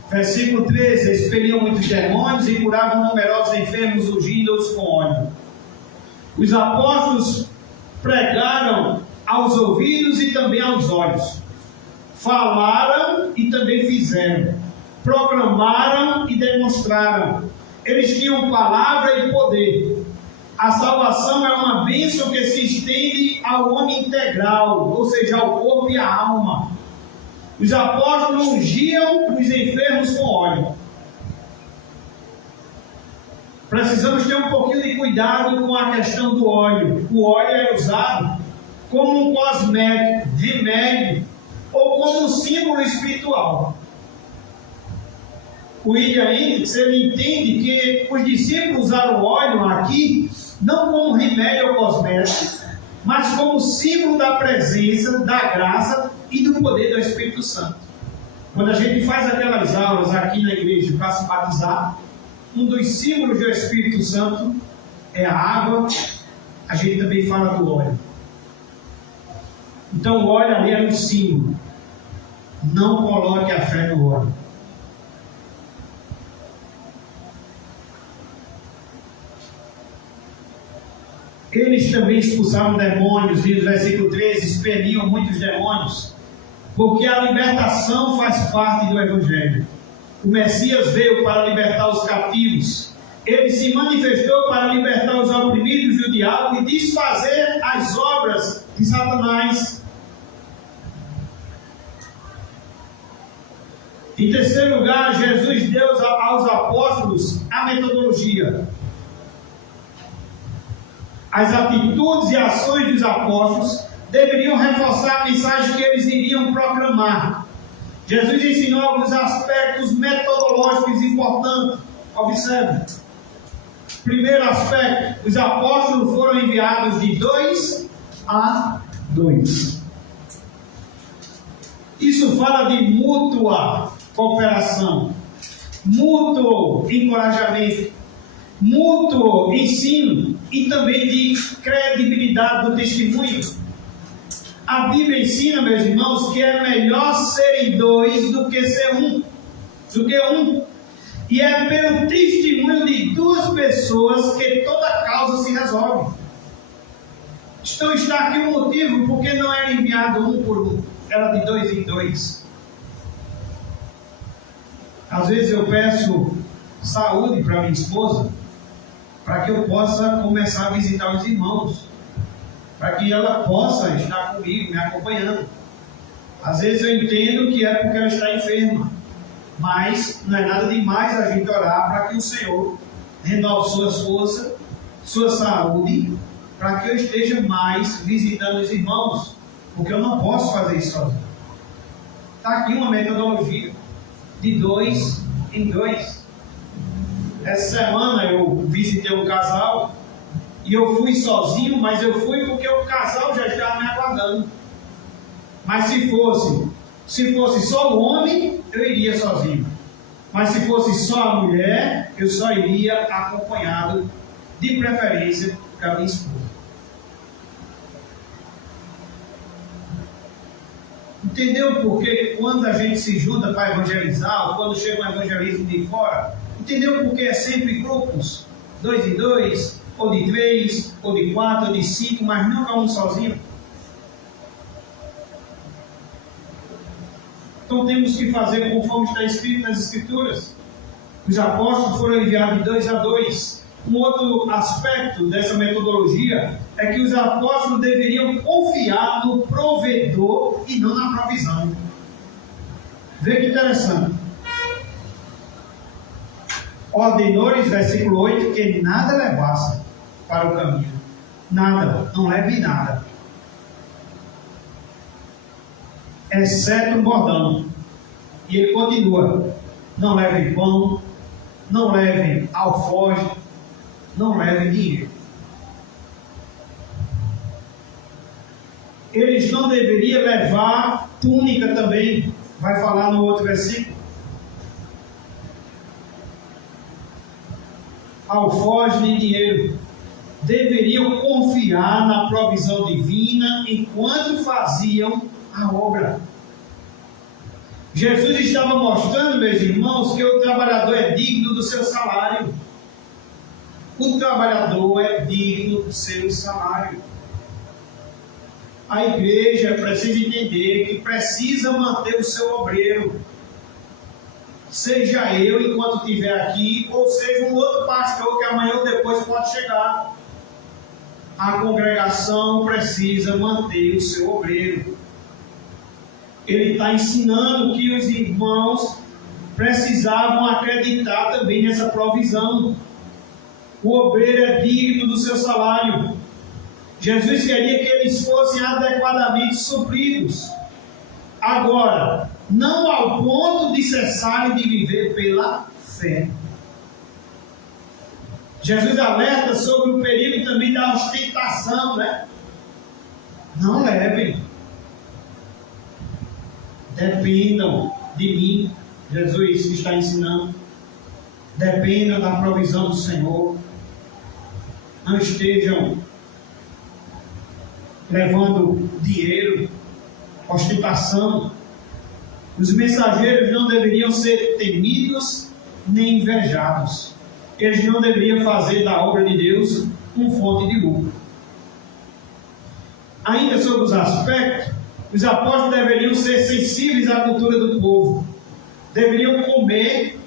Versículo 13, expeliam muitos demônios e curavam numerosos enfermos ungindo-os com óleo. Os apóstolos pregaram aos ouvidos e também aos olhos. Falaram e também fizeram. Proclamaram e demonstraram. Eles tinham palavra e poder. A salvação é uma bênção que se estende ao homem integral, ou seja, ao corpo e à alma. Os apóstolos ungiam os enfermos com óleo. Precisamos ter um pouquinho de cuidado com a questão do óleo. O óleo é usado como um cosmético, remédio, ou como um símbolo espiritual. O William Hendricks, ele entende que os discípulos usaram óleo aqui, não como remédio ou cosmético, mas como símbolo da presença, da graça e do poder do Espírito Santo. Quando a gente faz aquelas aulas aqui na igreja para se batizar, um dos símbolos do Espírito Santo é a água. A gente também fala do óleo. Então o óleo ali é um símbolo. Não coloque a fé no óleo. Eles também expulsaram demônios, diz o versículo 13, expeliam muitos demônios, porque a libertação faz parte do Evangelho. O Messias veio para libertar os cativos. Ele se manifestou para libertar os oprimidos do diabo e desfazer as obras de Satanás. Em terceiro lugar, Jesus deu aos apóstolos a metodologia. As atitudes e ações dos apóstolos deveriam reforçar a mensagem que eles iriam proclamar. Jesus ensinou alguns aspectos metodológicos importantes. Observe. Primeiro aspecto, os apóstolos foram enviados de 2 a 2. Isso fala de mútua cooperação, mútuo encorajamento, mútuo ensino e também de credibilidade do testemunho. A Bíblia ensina, meus irmãos, que é melhor serem 2 do que ser um. E é pelo testemunho de 2 pessoas que toda causa se resolve. Então está aqui o motivo porque não era enviado um por um, era de 2 em 2. Às vezes eu peço saúde para minha esposa, para que eu possa começar a visitar os irmãos, para que ela possa estar comigo, me acompanhando. Às vezes eu entendo que é porque ela está enferma, mas não é nada demais a gente orar para que o Senhor renove suas forças, sua saúde, para que eu esteja mais visitando os irmãos, porque eu não posso fazer isso sozinho. Está aqui uma metodologia de 2 em 2. Essa semana eu visitei um casal e eu fui sozinho, mas eu fui porque o casal já estava me aguardando. Mas se fosse só o homem, eu iria sozinho. Mas se fosse só a mulher, eu só iria acompanhado, de preferência, com a minha esposa. Entendeu por que quando a gente se junta para evangelizar, ou quando chega um evangelismo de fora, entendeu por que é sempre grupos? 2 em 2, ou de 3, ou de 4, ou de 5, mas nunca um sozinho? Então temos que fazer conforme está escrito nas Escrituras. Os apóstolos foram enviados de 2 a 2. Um outro aspecto dessa metodologia é que os apóstolos deveriam confiar no provedor e não na provisão. Vê que interessante. Ordenou-lhes, versículo 8, que nada levasse para o caminho. Nada, não leve nada. Exceto um bordão. E ele continua: não levem pão, não levem alforje, não levem dinheiro. Eles não deveriam levar túnica também. vai falar no outro versículo. Alforje nem dinheiro. Deveriam confiar na provisão divina enquanto faziam a obra. Jesus estava mostrando, meus irmãos, que o trabalhador é digno do seu salário. O trabalhador é digno do seu salário. A igreja precisa entender que precisa manter o seu obreiro. Seja eu enquanto estiver aqui, ou seja um outro pastor que amanhã ou depois pode chegar. A congregação precisa manter o seu obreiro. Ele está ensinando que os irmãos precisavam acreditar também nessa provisão. O obreiro é digno do seu salário. Jesus queria que eles fossem adequadamente supridos. Agora, não ao ponto de cessarem de viver pela fé. Jesus alerta sobre o perigo também da ostentação, né? Não levem. Dependam de mim. Jesus está ensinando. Dependam da provisão do Senhor. Não estejam levando dinheiro, ostentação. Os mensageiros não deveriam ser temidos nem invejados. Eles não deveriam fazer da obra de Deus uma fonte de lucro. Ainda sobre os aspectos, os apóstolos deveriam ser sensíveis à cultura do povo. Deveriam comer,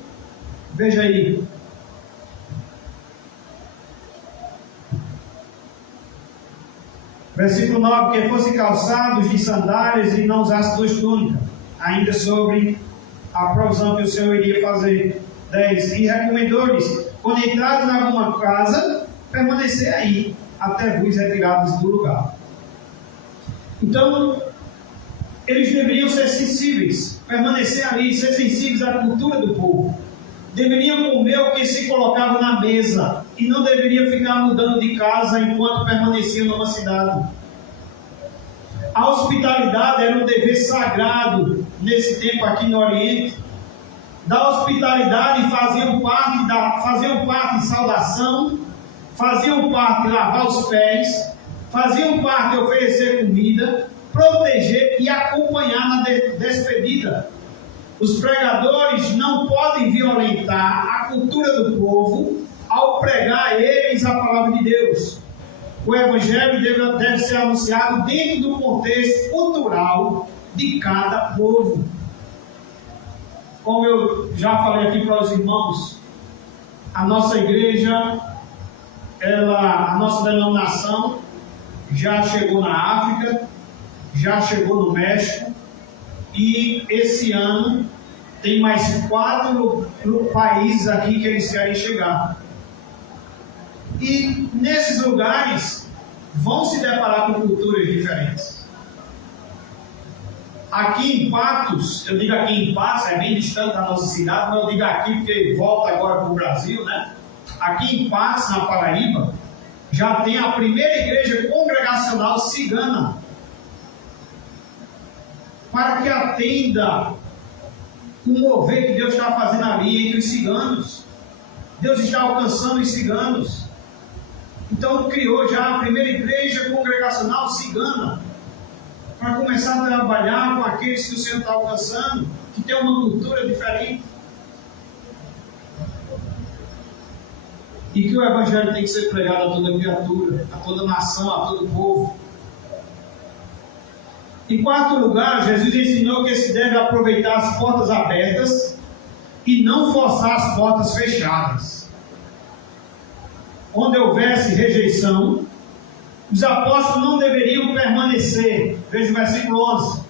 veja aí, versículo 9, que fossem calçados de sandálias e não usassem 2 túnicas. Ainda sobre a provisão que o Senhor iria fazer. 10. E recomendou-lhes, quando entrados em alguma casa, permanecer aí, até vos retirados do lugar. Então, eles deveriam ser sensíveis, permanecer ali, ser sensíveis à cultura do povo. Deveriam comer o que se colocava na mesa, e não deveriam ficar mudando de casa enquanto permaneciam numa cidade. A hospitalidade era um dever sagrado nesse tempo aqui no Oriente. Da hospitalidade faziam parte de saudação, faziam parte de lavar os pés, faziam parte de oferecer comida, proteger e acompanhar na despedida. Os pregadores não podem violentar a cultura do povo ao pregar a eles a palavra de Deus. O Evangelho deve ser anunciado dentro do contexto cultural de cada povo. Como eu já falei aqui para os irmãos, a nossa igreja, a nossa denominação já chegou na África, já chegou no México, e esse ano tem mais 4 países aqui que eles querem chegar. E nesses lugares vão se deparar com culturas diferentes. Aqui em Patos, eu digo aqui em Patos, é bem distante da nossa cidade, mas eu digo aqui porque volta agora para o Brasil, né? Aqui em Patos, na Paraíba, já tem a primeira igreja congregacional cigana, para que atenda o mover que Deus está fazendo ali entre os ciganos. Deus está alcançando os ciganos. Então criou já a primeira igreja congregacional cigana, para começar a trabalhar com aqueles que o Senhor está alcançando, que tem uma cultura diferente. E que o Evangelho tem que ser pregado a toda criatura, a toda nação, a todo povo. Em quarto lugar, Jesus ensinou que se deve aproveitar as portas abertas e não forçar as portas fechadas. Onde houvesse rejeição, os apóstolos não deveriam permanecer. Veja o versículo 11.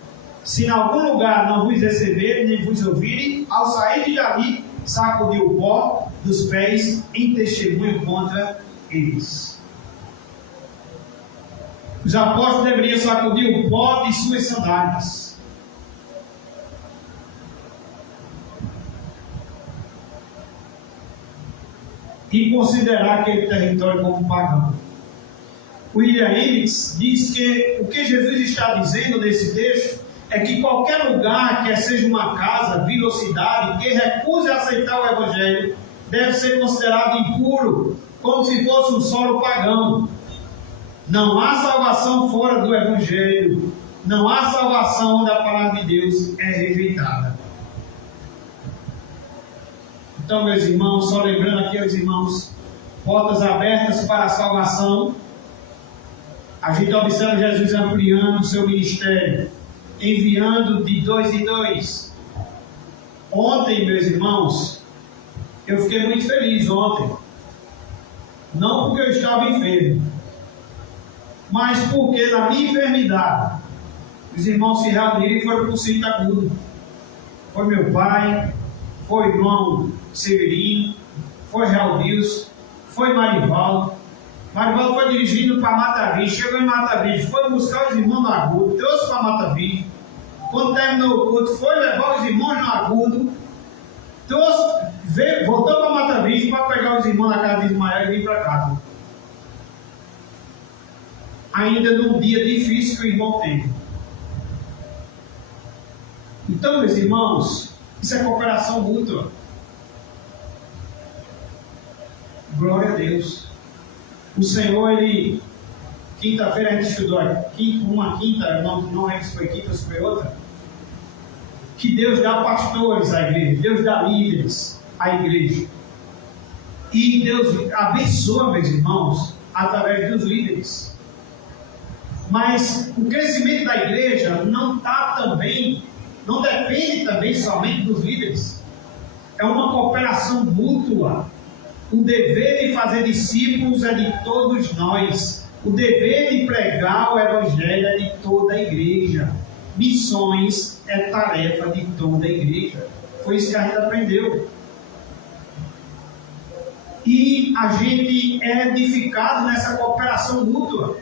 Se em algum lugar não vos receberem, nem vos ouvirem, ao sair de dali, sacudir o pó dos pés em testemunho contra eles. Os apóstolos deveriam sacudir o pó de suas sandálias. E considerar aquele território como pagão. William Hendricks diz que o que Jesus está dizendo nesse texto é que qualquer lugar, quer seja uma casa, vila ou cidade, que recuse aceitar o Evangelho, deve ser considerado impuro, como se fosse um solo pagão. Não há salvação fora do Evangelho. Não há salvação onde a palavra de Deus é rejeitada. Então, meus irmãos, só lembrando aqui aos irmãos, portas abertas para a salvação. A gente observa Jesus ampliando o seu ministério, enviando de 2 em 2. Ontem, meus irmãos, eu fiquei muito feliz ontem. Não porque eu estava enfermo, mas porque na minha enfermidade, os irmãos se reuniram e foram para o sítio agudo. Foi meu pai, foi o irmão Severino, foi Realdilson, foi Marivaldo. Marivaldo foi dirigindo para Mata Virgem, chegou em Mata Virgem, foi buscar os irmãos no agudo, trouxe para Mata Virgem. Quando terminou o culto, foi levar os irmãos no agudo, voltou para Mata Virgem para pegar os irmãos na casa de Ismael e vir para casa. Ainda num dia difícil que o irmão teve. Então, meus irmãos, isso é cooperação mútua. Glória a Deus. O Senhor, Ele... Quinta-feira a gente estudou uma quinta, não é se foi quinta ou se foi outra. Que Deus dá pastores à igreja, Deus dá líderes à igreja. E Deus abençoa, meus irmãos, através dos líderes. Mas o crescimento da igreja não depende também somente dos líderes. É uma cooperação mútua. O dever de fazer discípulos é de todos nós. O dever de pregar o Evangelho é de toda a igreja. Missões é tarefa de toda a igreja. Foi isso que a gente aprendeu. E a gente é edificado nessa cooperação mútua.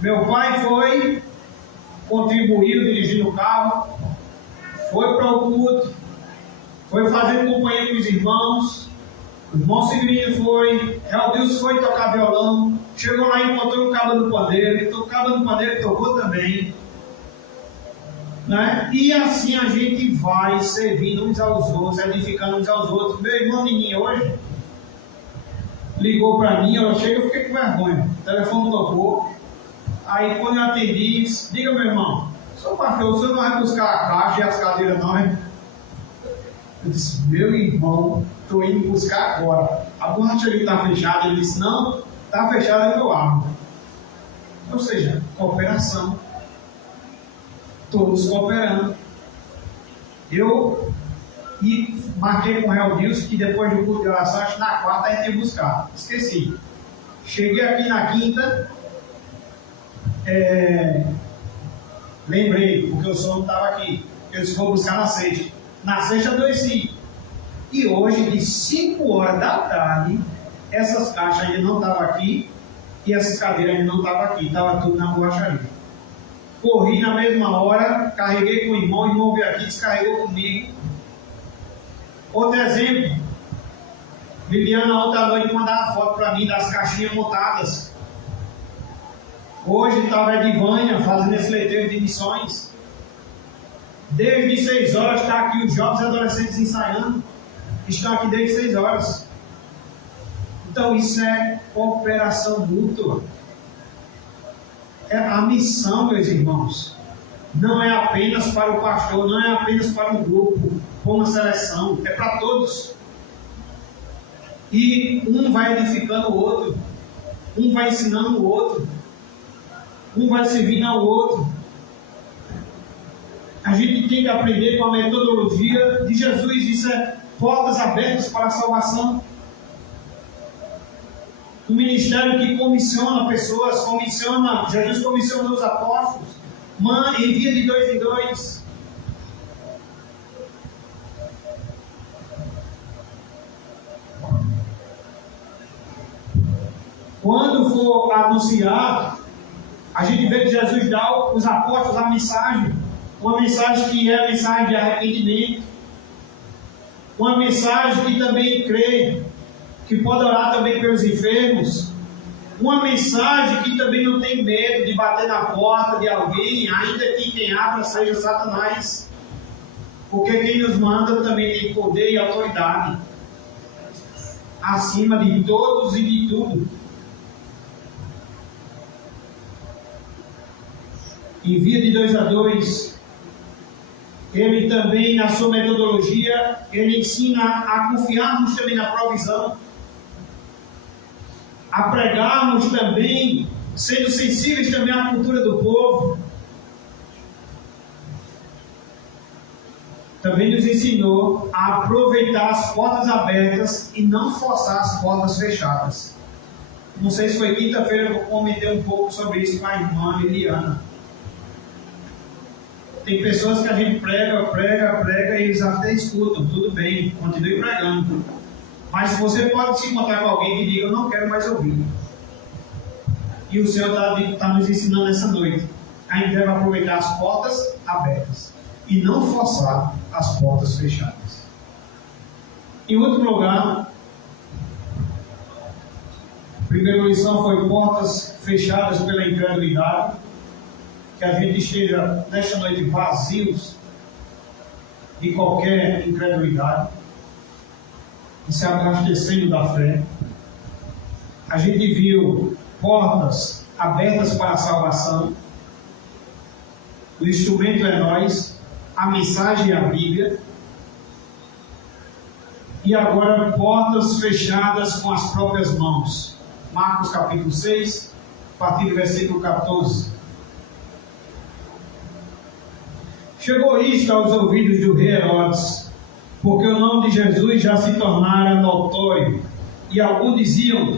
Meu pai contribuiu dirigindo o carro, foi para o culto, foi fazendo companhia com os irmãos. O irmão Severino foi, Realdilson foi tocar violão, chegou lá e encontrou o cabo do pandeiro, o cabo do pandeiro tocou também. Né? E assim a gente vai servindo uns aos outros, edificando uns aos outros. Meu irmão Nininha hoje ligou para mim, eu fiquei com vergonha. O telefone tocou. Aí quando eu atendi, disse: diga, meu irmão, sou pastor, o senhor não vai buscar a caixa e as cadeiras não, hein? Eu disse: meu irmão, estou indo buscar agora. A borracharia está fechada. Ele disse: não, está fechada, eu abro. Ou seja, cooperação. Todos cooperando. Eu marquei com o Realdilson que depois do culto de oração, acho que na quarta a gente ia buscar. Esqueci. Cheguei aqui na quinta. Lembrei, porque o som não estava aqui. Eu disse: vou buscar na sexta. Na sexta adoeci. E hoje, de 5 horas da tarde, essas caixas ainda não estavam aqui e essas cadeiras ainda não estavam aqui. Estava tudo na borracharia. Corri na mesma hora, carreguei com o irmão veio aqui, descarregou comigo. Outro exemplo, Liliana outra noite mandava foto para mim das caixinhas montadas. Hoje estava a Edivânia fazendo esse letreiro de missões. Desde 6 horas está aqui os jovens e adolescentes ensaiando. Estão aqui desde 6 horas. Então isso é cooperação mútua. É a missão, meus irmãos. Não é apenas para o pastor, não é apenas para um grupo, para uma seleção. É para todos. E um vai edificando o outro. Um vai ensinando o outro. Um vai servindo ao outro. A gente tem que aprender com a metodologia de Jesus. Isso é portas abertas para a salvação. Um ministério que comissiona pessoas, Jesus comissiona os apóstolos, envia de 2 em 2. Quando for anunciar, a gente vê que Jesus dá aos apóstolos a mensagem, uma mensagem que é a mensagem de arrependimento, uma mensagem que também crê, que pode orar também pelos enfermos, Uma mensagem que também não tem medo de bater na porta de alguém, ainda que quem abra seja Satanás. Porque quem nos manda também tem poder e autoridade acima de todos e de tudo. Em via de 2 a 2, ele também, na sua metodologia, ele ensina a confiarmos também na provisão, a pregarmos também, sendo sensíveis também à cultura do povo. Também nos ensinou a aproveitar as portas abertas e não forçar as portas fechadas. Não sei se foi quinta-feira que eu comentei um pouco sobre isso com a irmã Liliana. Tem pessoas que a gente prega e eles até escutam, tudo bem, continue pregando. Mas você pode se encontrar com alguém que diga, eu não quero mais ouvir. E o Senhor está nos ensinando essa noite. A gente deve aproveitar as portas abertas e não forçar as portas fechadas. Em outro lugar, a primeira lição foi portas fechadas pela incredulidade. Que a gente esteja nesta noite vazios de qualquer incredulidade e se abastecendo da fé. A gente viu portas abertas para a salvação. O instrumento é nós, a mensagem é a Bíblia. E agora portas fechadas com as próprias mãos. Marcos capítulo 6, a partir do versículo 14. Chegou isto aos ouvidos do rei Herodes, porque o nome de Jesus já se tornara notório, e alguns diziam,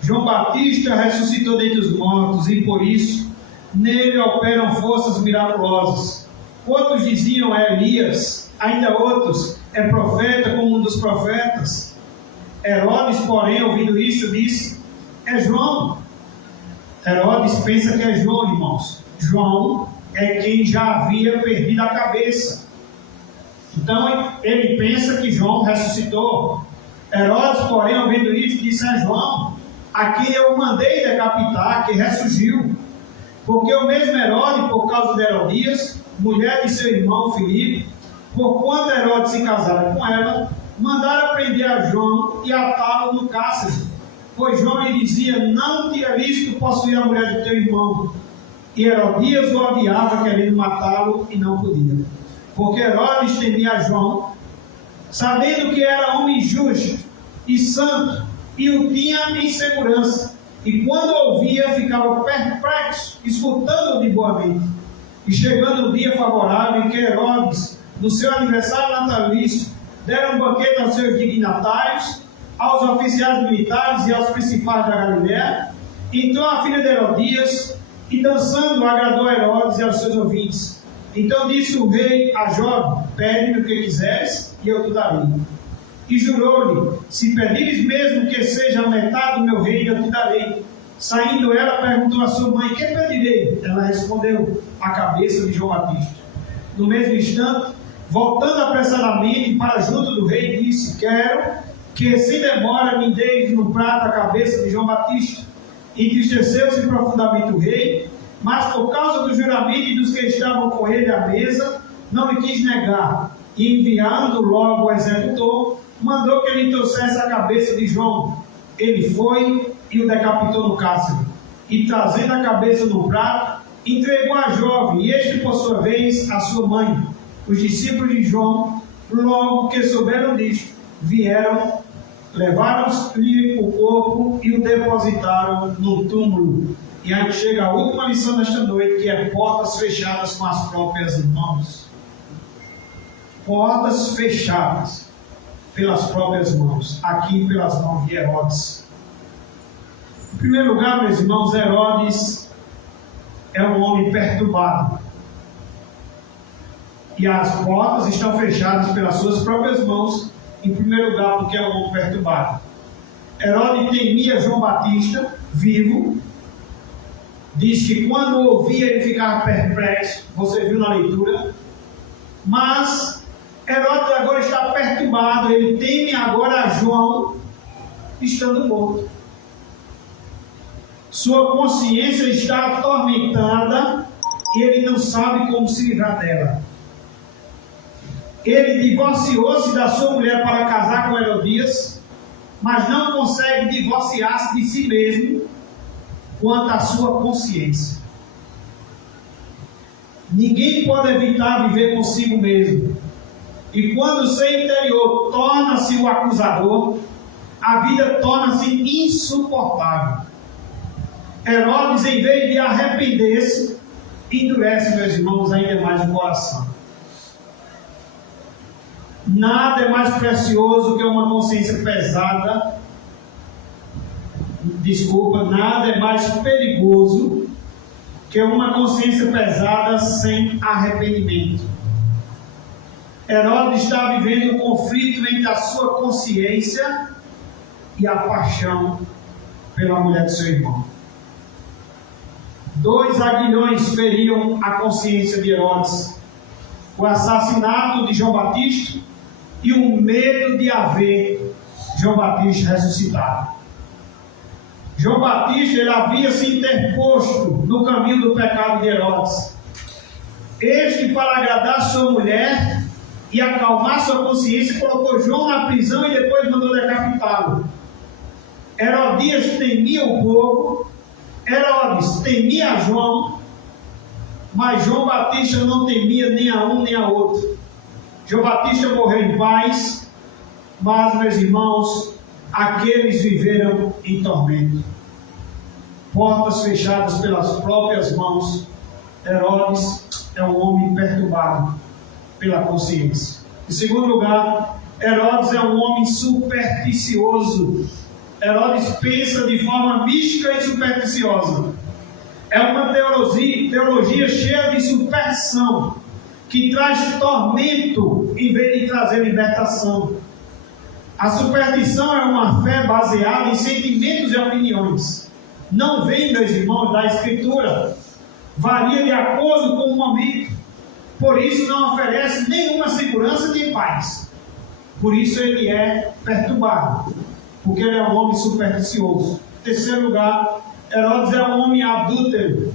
João Batista ressuscitou dentre os mortos, e por isso nele operam forças miraculosas. Outros diziam, é Elias, ainda outros, é profeta como um dos profetas. Herodes, porém, ouvindo isto, disse, é João. Herodes pensa que é João, irmãos. João é quem já havia perdido a cabeça. Então ele pensa que João ressuscitou. Herodes, porém, ouvindo isso, disse a João, a quem eu mandei decapitar, que ressurgiu. Porque o mesmo Herodes, por causa de Herodias, mulher de seu irmão Filipe, porquanto Herodes se casara com ela, mandaram prender a João e atá-lo no cárcere. Pois João lhe dizia, não te é lícito possuir a mulher de teu irmão. E Herodias o odiava, querendo matá-lo, e não podia. Porque Herodes temia João, sabendo que era homem justo e santo, e o tinha em segurança. E quando ouvia, ficava perplexo, escutando-o de boa mente. E chegando o dia favorável em que Herodes, no seu aniversário natalício, dera um banquete aos seus dignatários, aos oficiais militares e aos principais da Galiléia, entrou a filha de Herodias, e dançando agradou a Herodes e aos seus ouvintes. Então disse o rei a jovem, pede-me o que quiseres, e eu te darei. E jurou-lhe, se pedires mesmo que seja a metade do meu reino, eu te darei. Saindo ela, perguntou à sua mãe, que pedirei? Ela respondeu, a cabeça de João Batista. No mesmo instante, voltando apressadamente para junto do rei, disse, quero que sem demora me deis no prato a cabeça de João Batista. Entristeceu-se profundamente o rei, mas por causa do juramento e dos que estavam com ele à mesa, não lhe quis negar, e enviando logo o executor, mandou que ele trouxesse a cabeça de João. Ele foi e o decapitou no cárcere, e trazendo a cabeça no prato, entregou a jovem, e este por sua vez a sua mãe. Os discípulos de João, logo que souberam disto, vieram, levaram-lhe o corpo e o depositaram no túmulo. E aí chega a última lição desta noite, que é portas fechadas com as próprias mãos. Portas fechadas pelas próprias mãos, aqui pelas mãos de Herodes. Em primeiro lugar, meus irmãos, Herodes é um homem perturbado. E as portas estão fechadas pelas suas próprias mãos, em primeiro lugar, porque é um homem perturbado. Herodes temia João Batista, vivo. Diz que quando ouvia ele ficava perplexo, você viu na leitura. Mas Herodes agora está perturbado, ele teme agora a João estando morto. Sua consciência está atormentada e ele não sabe como se livrar dela. Ele divorciou-se da sua mulher para casar com Herodias, mas não consegue divorciar-se de si mesmo quanto à sua consciência. Ninguém pode evitar viver consigo mesmo. E quando o seu interior torna-se o acusador, a vida torna-se insuportável. Herodes, em vez de arrepender-se, endurece, meus irmãos, ainda mais o coração. Nada é mais precioso que uma consciência pesada. Nada é mais perigoso que uma consciência pesada sem arrependimento. Herodes está vivendo um conflito entre a sua consciência e a paixão pela mulher de seu irmão. 2 aguilhões feriam a consciência de Herodes: o assassinato de João Batista e o medo de haver João Batista ressuscitado. João Batista, ele havia se interposto no caminho do pecado de Herodes. Este, para agradar sua mulher e acalmar sua consciência, colocou João na prisão e depois mandou decapitá-lo. Herodias temia o povo, Herodes temia João, mas João Batista não temia nem a um nem a outro. João Batista morreu em paz, mas, meus irmãos, aqueles viveram em tormento. Portas fechadas pelas próprias mãos. Herodes é um homem perturbado pela consciência. Em segundo lugar, Herodes é um homem supersticioso. Herodes pensa de forma mística e supersticiosa. É uma teologia cheia de superstição, que traz tormento em vez de trazer libertação. A superstição é uma fé baseada em sentimentos e opiniões. Não vem, meus irmãos, da Escritura. Varia de acordo com o momento. Por isso não oferece nenhuma segurança nem paz. Por isso ele é perturbado, porque ele é um homem supersticioso. Em terceiro lugar, Herodes é um homem adúltero.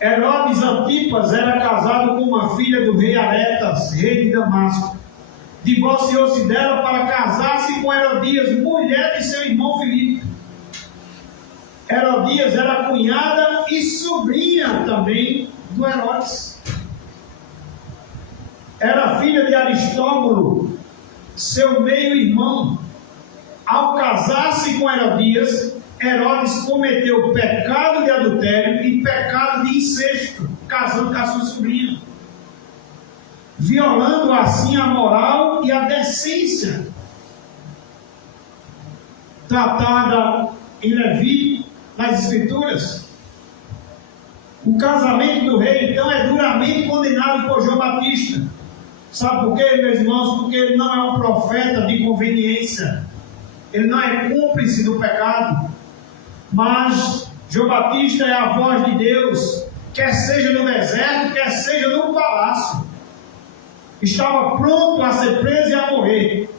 Herodes Antipas era casado com uma filha do rei Aretas, rei de Damasco. Divorciou-se dela para casar-se com Herodias, mulher de seu irmão Filipe. Herodias era cunhada e sobrinha também do Herodes. Era filha de Aristóbulo, seu meio-irmão. Ao casar-se com Herodias, Herodes cometeu pecado de adultério e pecado de incesto, casando com a sua sobrinha, violando assim a moral e a decência tratada em Levi nas Escrituras. O casamento do rei, então, é duramente condenado por João Batista. Sabe por quê, meus irmãos? Porque ele não é um profeta de conveniência. Ele não é cúmplice do pecado. Mas João Batista é a voz de Deus, quer seja no deserto, quer seja no palácio. Estava pronto a ser preso e a morrer,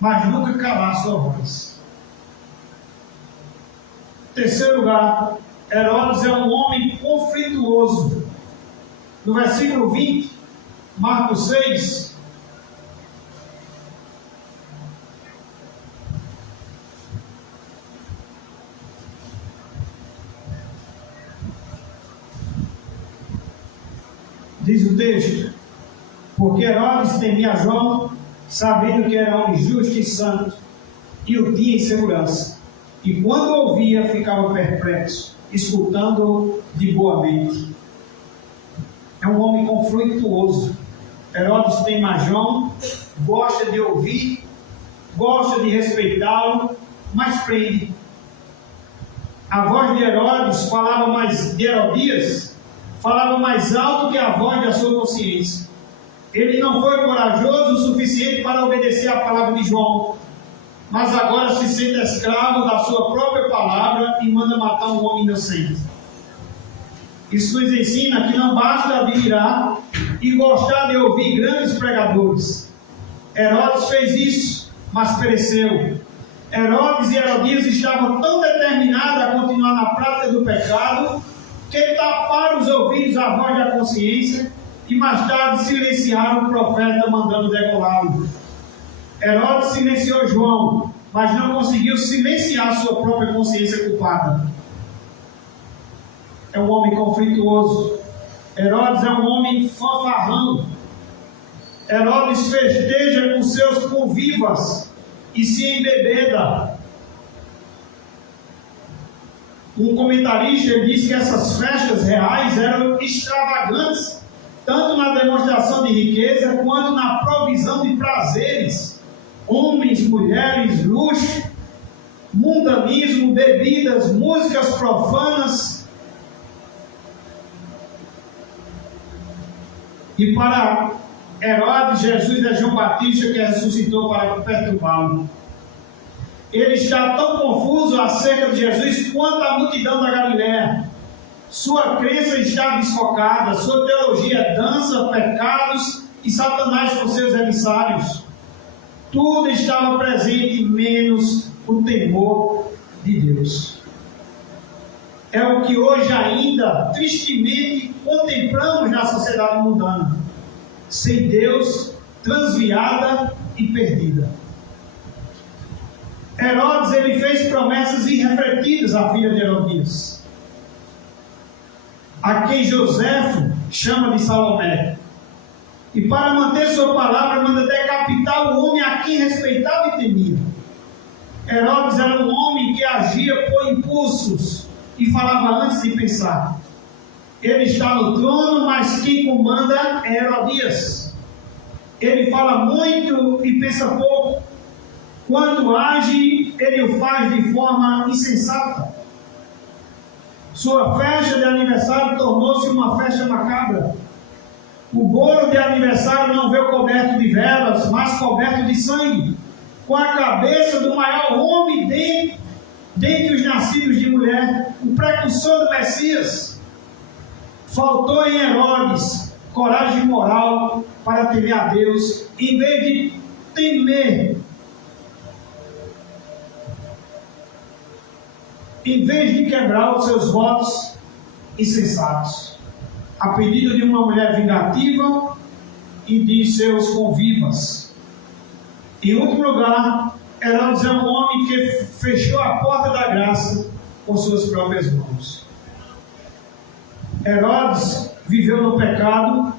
mas nunca calar sua voz. Em terceiro lugar, Herodes é um homem conflituoso. No versículo 20, Marcos 6, diz o texto: porque Herodes temia João, sabendo que era homem justo e santo, e o tinha em segurança. E quando ouvia, ficava perplexo, escutando-o de boa mente. É um homem conflituoso. Herodes tema João, gosta de ouvir, gosta de respeitá-lo, mas prende. A voz de Herodes de Herodias falava mais alto que a voz da sua consciência. Ele não foi corajoso o suficiente para obedecer à palavra de João, mas agora se sente escravo da sua própria palavra e manda matar um homem inocente. Isso nos ensina que não basta admirar e gostar de ouvir grandes pregadores. Herodes fez isso, mas pereceu. Herodes e Herodias estavam tão determinados a continuar na prática do pecado que taparam os ouvidos à voz da consciência e mais tarde silenciaram o profeta mandando degolá-lo. Herodes silenciou João, mas não conseguiu silenciar sua própria consciência culpada. É um homem conflituoso. Herodes é um homem fanfarrão. Herodes festeja com seus convivas e se embebeda. Um comentarista diz que essas festas reais eram extravagantes, tanto na demonstração de riqueza quanto na provisão de prazeres. Homens, mulheres, luxo, mundanismo, bebidas, músicas profanas. E para Herodes, Jesus é João Batista que ressuscitou para perturbá-lo. Ele está tão confuso acerca de Jesus quanto a multidão da Galiléia. Sua crença está desfocada, sua teologia é dança, pecados e Satanás com seus emissários. Tudo estava presente, menos o temor de Deus. É o que hoje ainda, tristemente, contemplamos na sociedade mundana. Sem Deus, transviada e perdida. Herodes, ele fez promessas irrefletidas à filha de Herodias, a quem Joséfo chama de Salomé. E para manter sua palavra, manda decapitar o homem a quem respeitava e temia. Herodes era um homem que agia por impulsos e falava antes de pensar. Ele está no trono, mas quem comanda é Herodias. Ele fala muito e pensa pouco. Quando age, ele o faz de forma insensata. Sua festa de aniversário tornou-se uma festa macabra. O bolo de aniversário não veio coberto de velas, mas coberto de sangue, com a cabeça do maior homem dentre os nascidos de mulher, o precursor do Messias. Faltou em Herodes coragem moral para temer a Deus, em vez de temer, em vez de quebrar os seus votos insensatos, a pedido de uma mulher vingativa e de seus convivas. Em último lugar, Herodes é um homem que fechou a porta da graça com suas próprias mãos. Herodes viveu no pecado,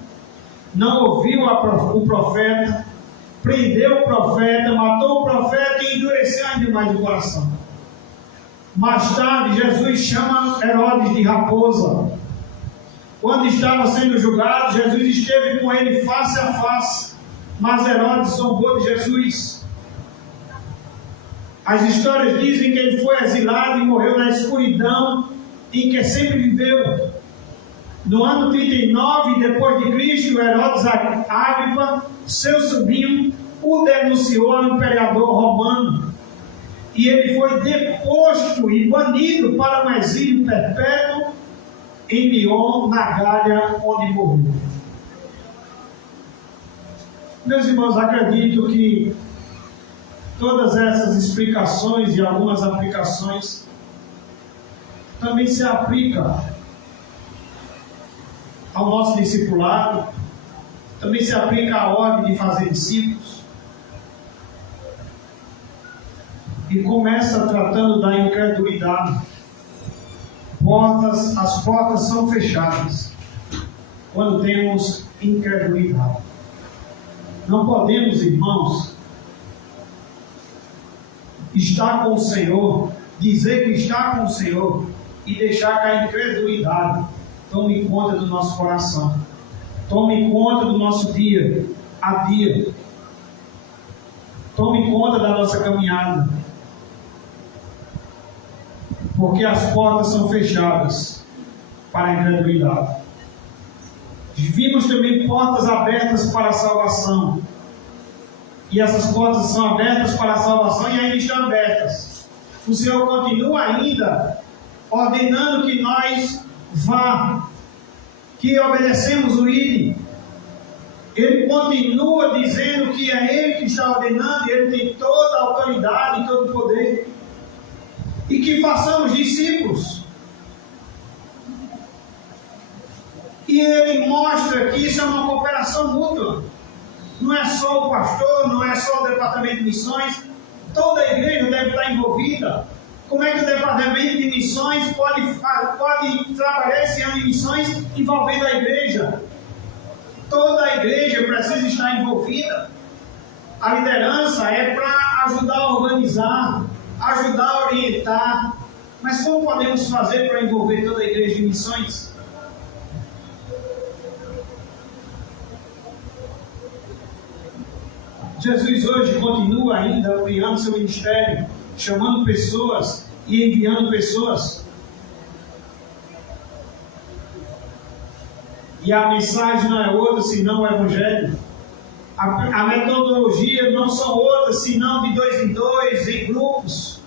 não ouviu o profeta, prendeu o profeta, matou o profeta e endureceu ainda mais o coração. Mais tarde, Jesus chama Herodes de raposa. Quando estava sendo julgado, Jesus esteve com ele face a face, mas Herodes zombou de Jesus. As histórias dizem que ele foi exilado e morreu na escuridão em que sempre viveu. No ano 39 depois de Cristo, Herodes Agripa, seu sobrinho, o denunciou ao imperador romano. E ele foi deposto e banido para um exílio perpétuo em Lyon, na Gália, onde morreu. Meus irmãos, acredito que todas essas explicações e algumas aplicações também se aplicam ao nosso discipulado, também se aplica à ordem de fazer discípulos. E começa tratando da incredulidade. As portas são fechadas quando temos incredulidade. Não podemos, irmãos, estar com o Senhor, dizer que está com o Senhor e deixar que a incredulidade tome conta do nosso coração, tome conta do nosso dia a dia, tome conta da nossa caminhada, porque as portas são fechadas para a incredulidade. Vimos também portas abertas para a salvação, e essas portas são abertas para a salvação e ainda estão abertas. O Senhor continua ainda ordenando que nós vá, que obedecemos o ID, Ele continua dizendo que é Ele que está ordenando, Ele tem toda a autoridade e todo o poder. E que façamos discípulos. E Ele mostra que isso é uma cooperação mútua. Não é só o pastor, não é só o departamento de missões. Toda a igreja deve estar envolvida. Como é que o departamento de missões pode trabalhar esse ano de missões envolvendo a igreja? Toda a igreja precisa estar envolvida. A liderança é para ajudar a organizar, ajudar a orientar. Mas como podemos fazer para envolver toda a igreja em missões? Jesus hoje continua ainda ampliando seu ministério, chamando pessoas e enviando pessoas. E a mensagem não é outra senão o Evangelho. A metodologia não são outras senão de 2 em 2, em grupos.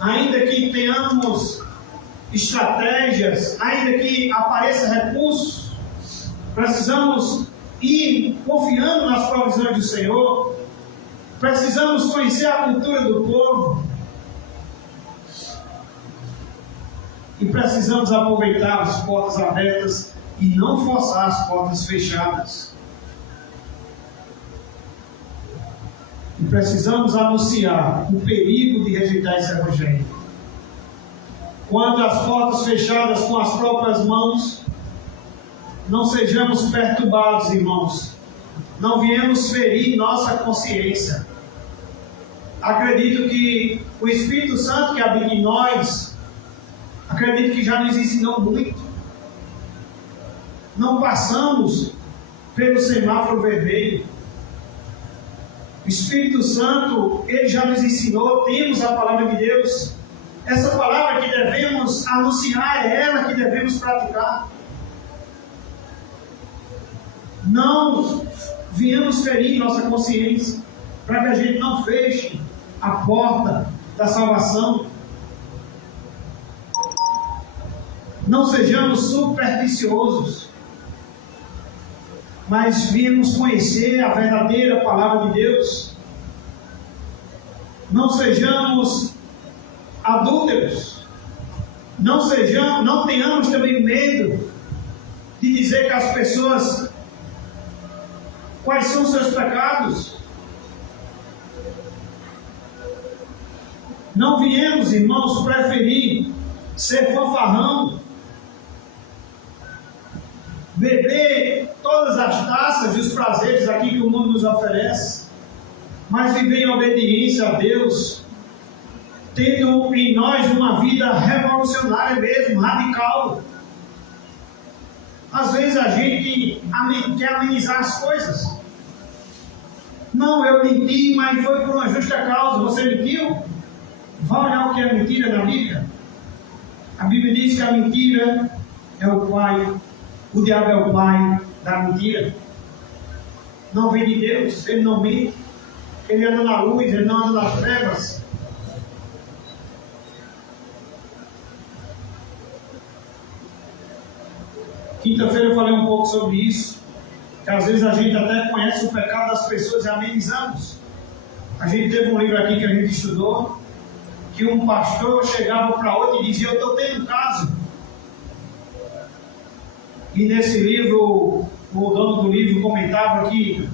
Ainda que tenhamos estratégias, ainda que apareçam recursos, precisamos ir confiando nas provisões do Senhor. Precisamos conhecer a cultura do povo. E precisamos aproveitar as portas abertas e não forçar as portas fechadas. E precisamos anunciar o perigo de rejeitar esse Evangelho. Quando as portas fechadas com as próprias mãos, não sejamos perturbados, irmãos. Não viemos ferir nossa consciência. Acredito que o Espírito Santo que habita em nós, acredito que já nos ensinou muito. Não passamos pelo semáforo vermelho. O Espírito Santo, Ele já nos ensinou, temos a palavra de Deus. Essa palavra que devemos anunciar, é ela que devemos praticar. Não viemos ferir nossa consciência, para que a gente não feche a porta da salvação. Não sejamos supersticiosos, mas viemos conhecer a verdadeira palavra de Deus. Não sejamos adúlteros. Não tenhamos também medo de dizer que as pessoas quais são seus pecados. Não viemos, irmãos, preferir ser fanfarrão, beber todas as taças dos prazeres aqui que o mundo nos oferece, mas viver em obediência a Deus, tendo em nós uma vida revolucionária mesmo, radical. Às vezes a gente quer amenizar as coisas. Não, eu menti, mas foi por uma justa causa. Você mentiu? Vá olhar o que é mentira na Bíblia. A Bíblia diz que a mentira é o pai, o diabo é o pai da mentira. Não vem de Deus, ele não mente. Ele anda na luz, ele não anda nas trevas. Quinta-feira eu falei um pouco sobre isso, que às vezes a gente até conhece o pecado das pessoas e amenizamos. A gente teve um livro aqui que a gente estudou, que um pastor chegava para outro e dizia: eu estou tendo um caso. E nesse livro, o dono do livro comentava que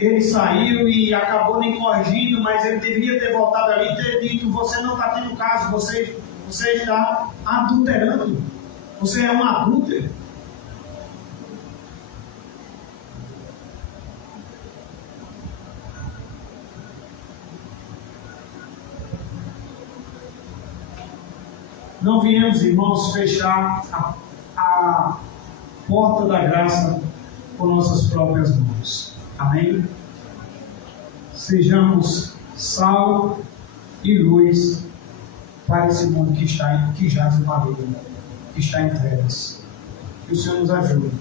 ele saiu e acabou nem corrigindo, mas ele deveria ter voltado ali e ter dito: você não está tendo caso, você está adulterando. Você é um adúltero. Não viemos, irmãos, fechar a porta da graça com nossas próprias mãos. Amém? Sejamos sal e luz para esse mundo que jaz no maligno, que está em trevas. Que o Senhor nos ajude.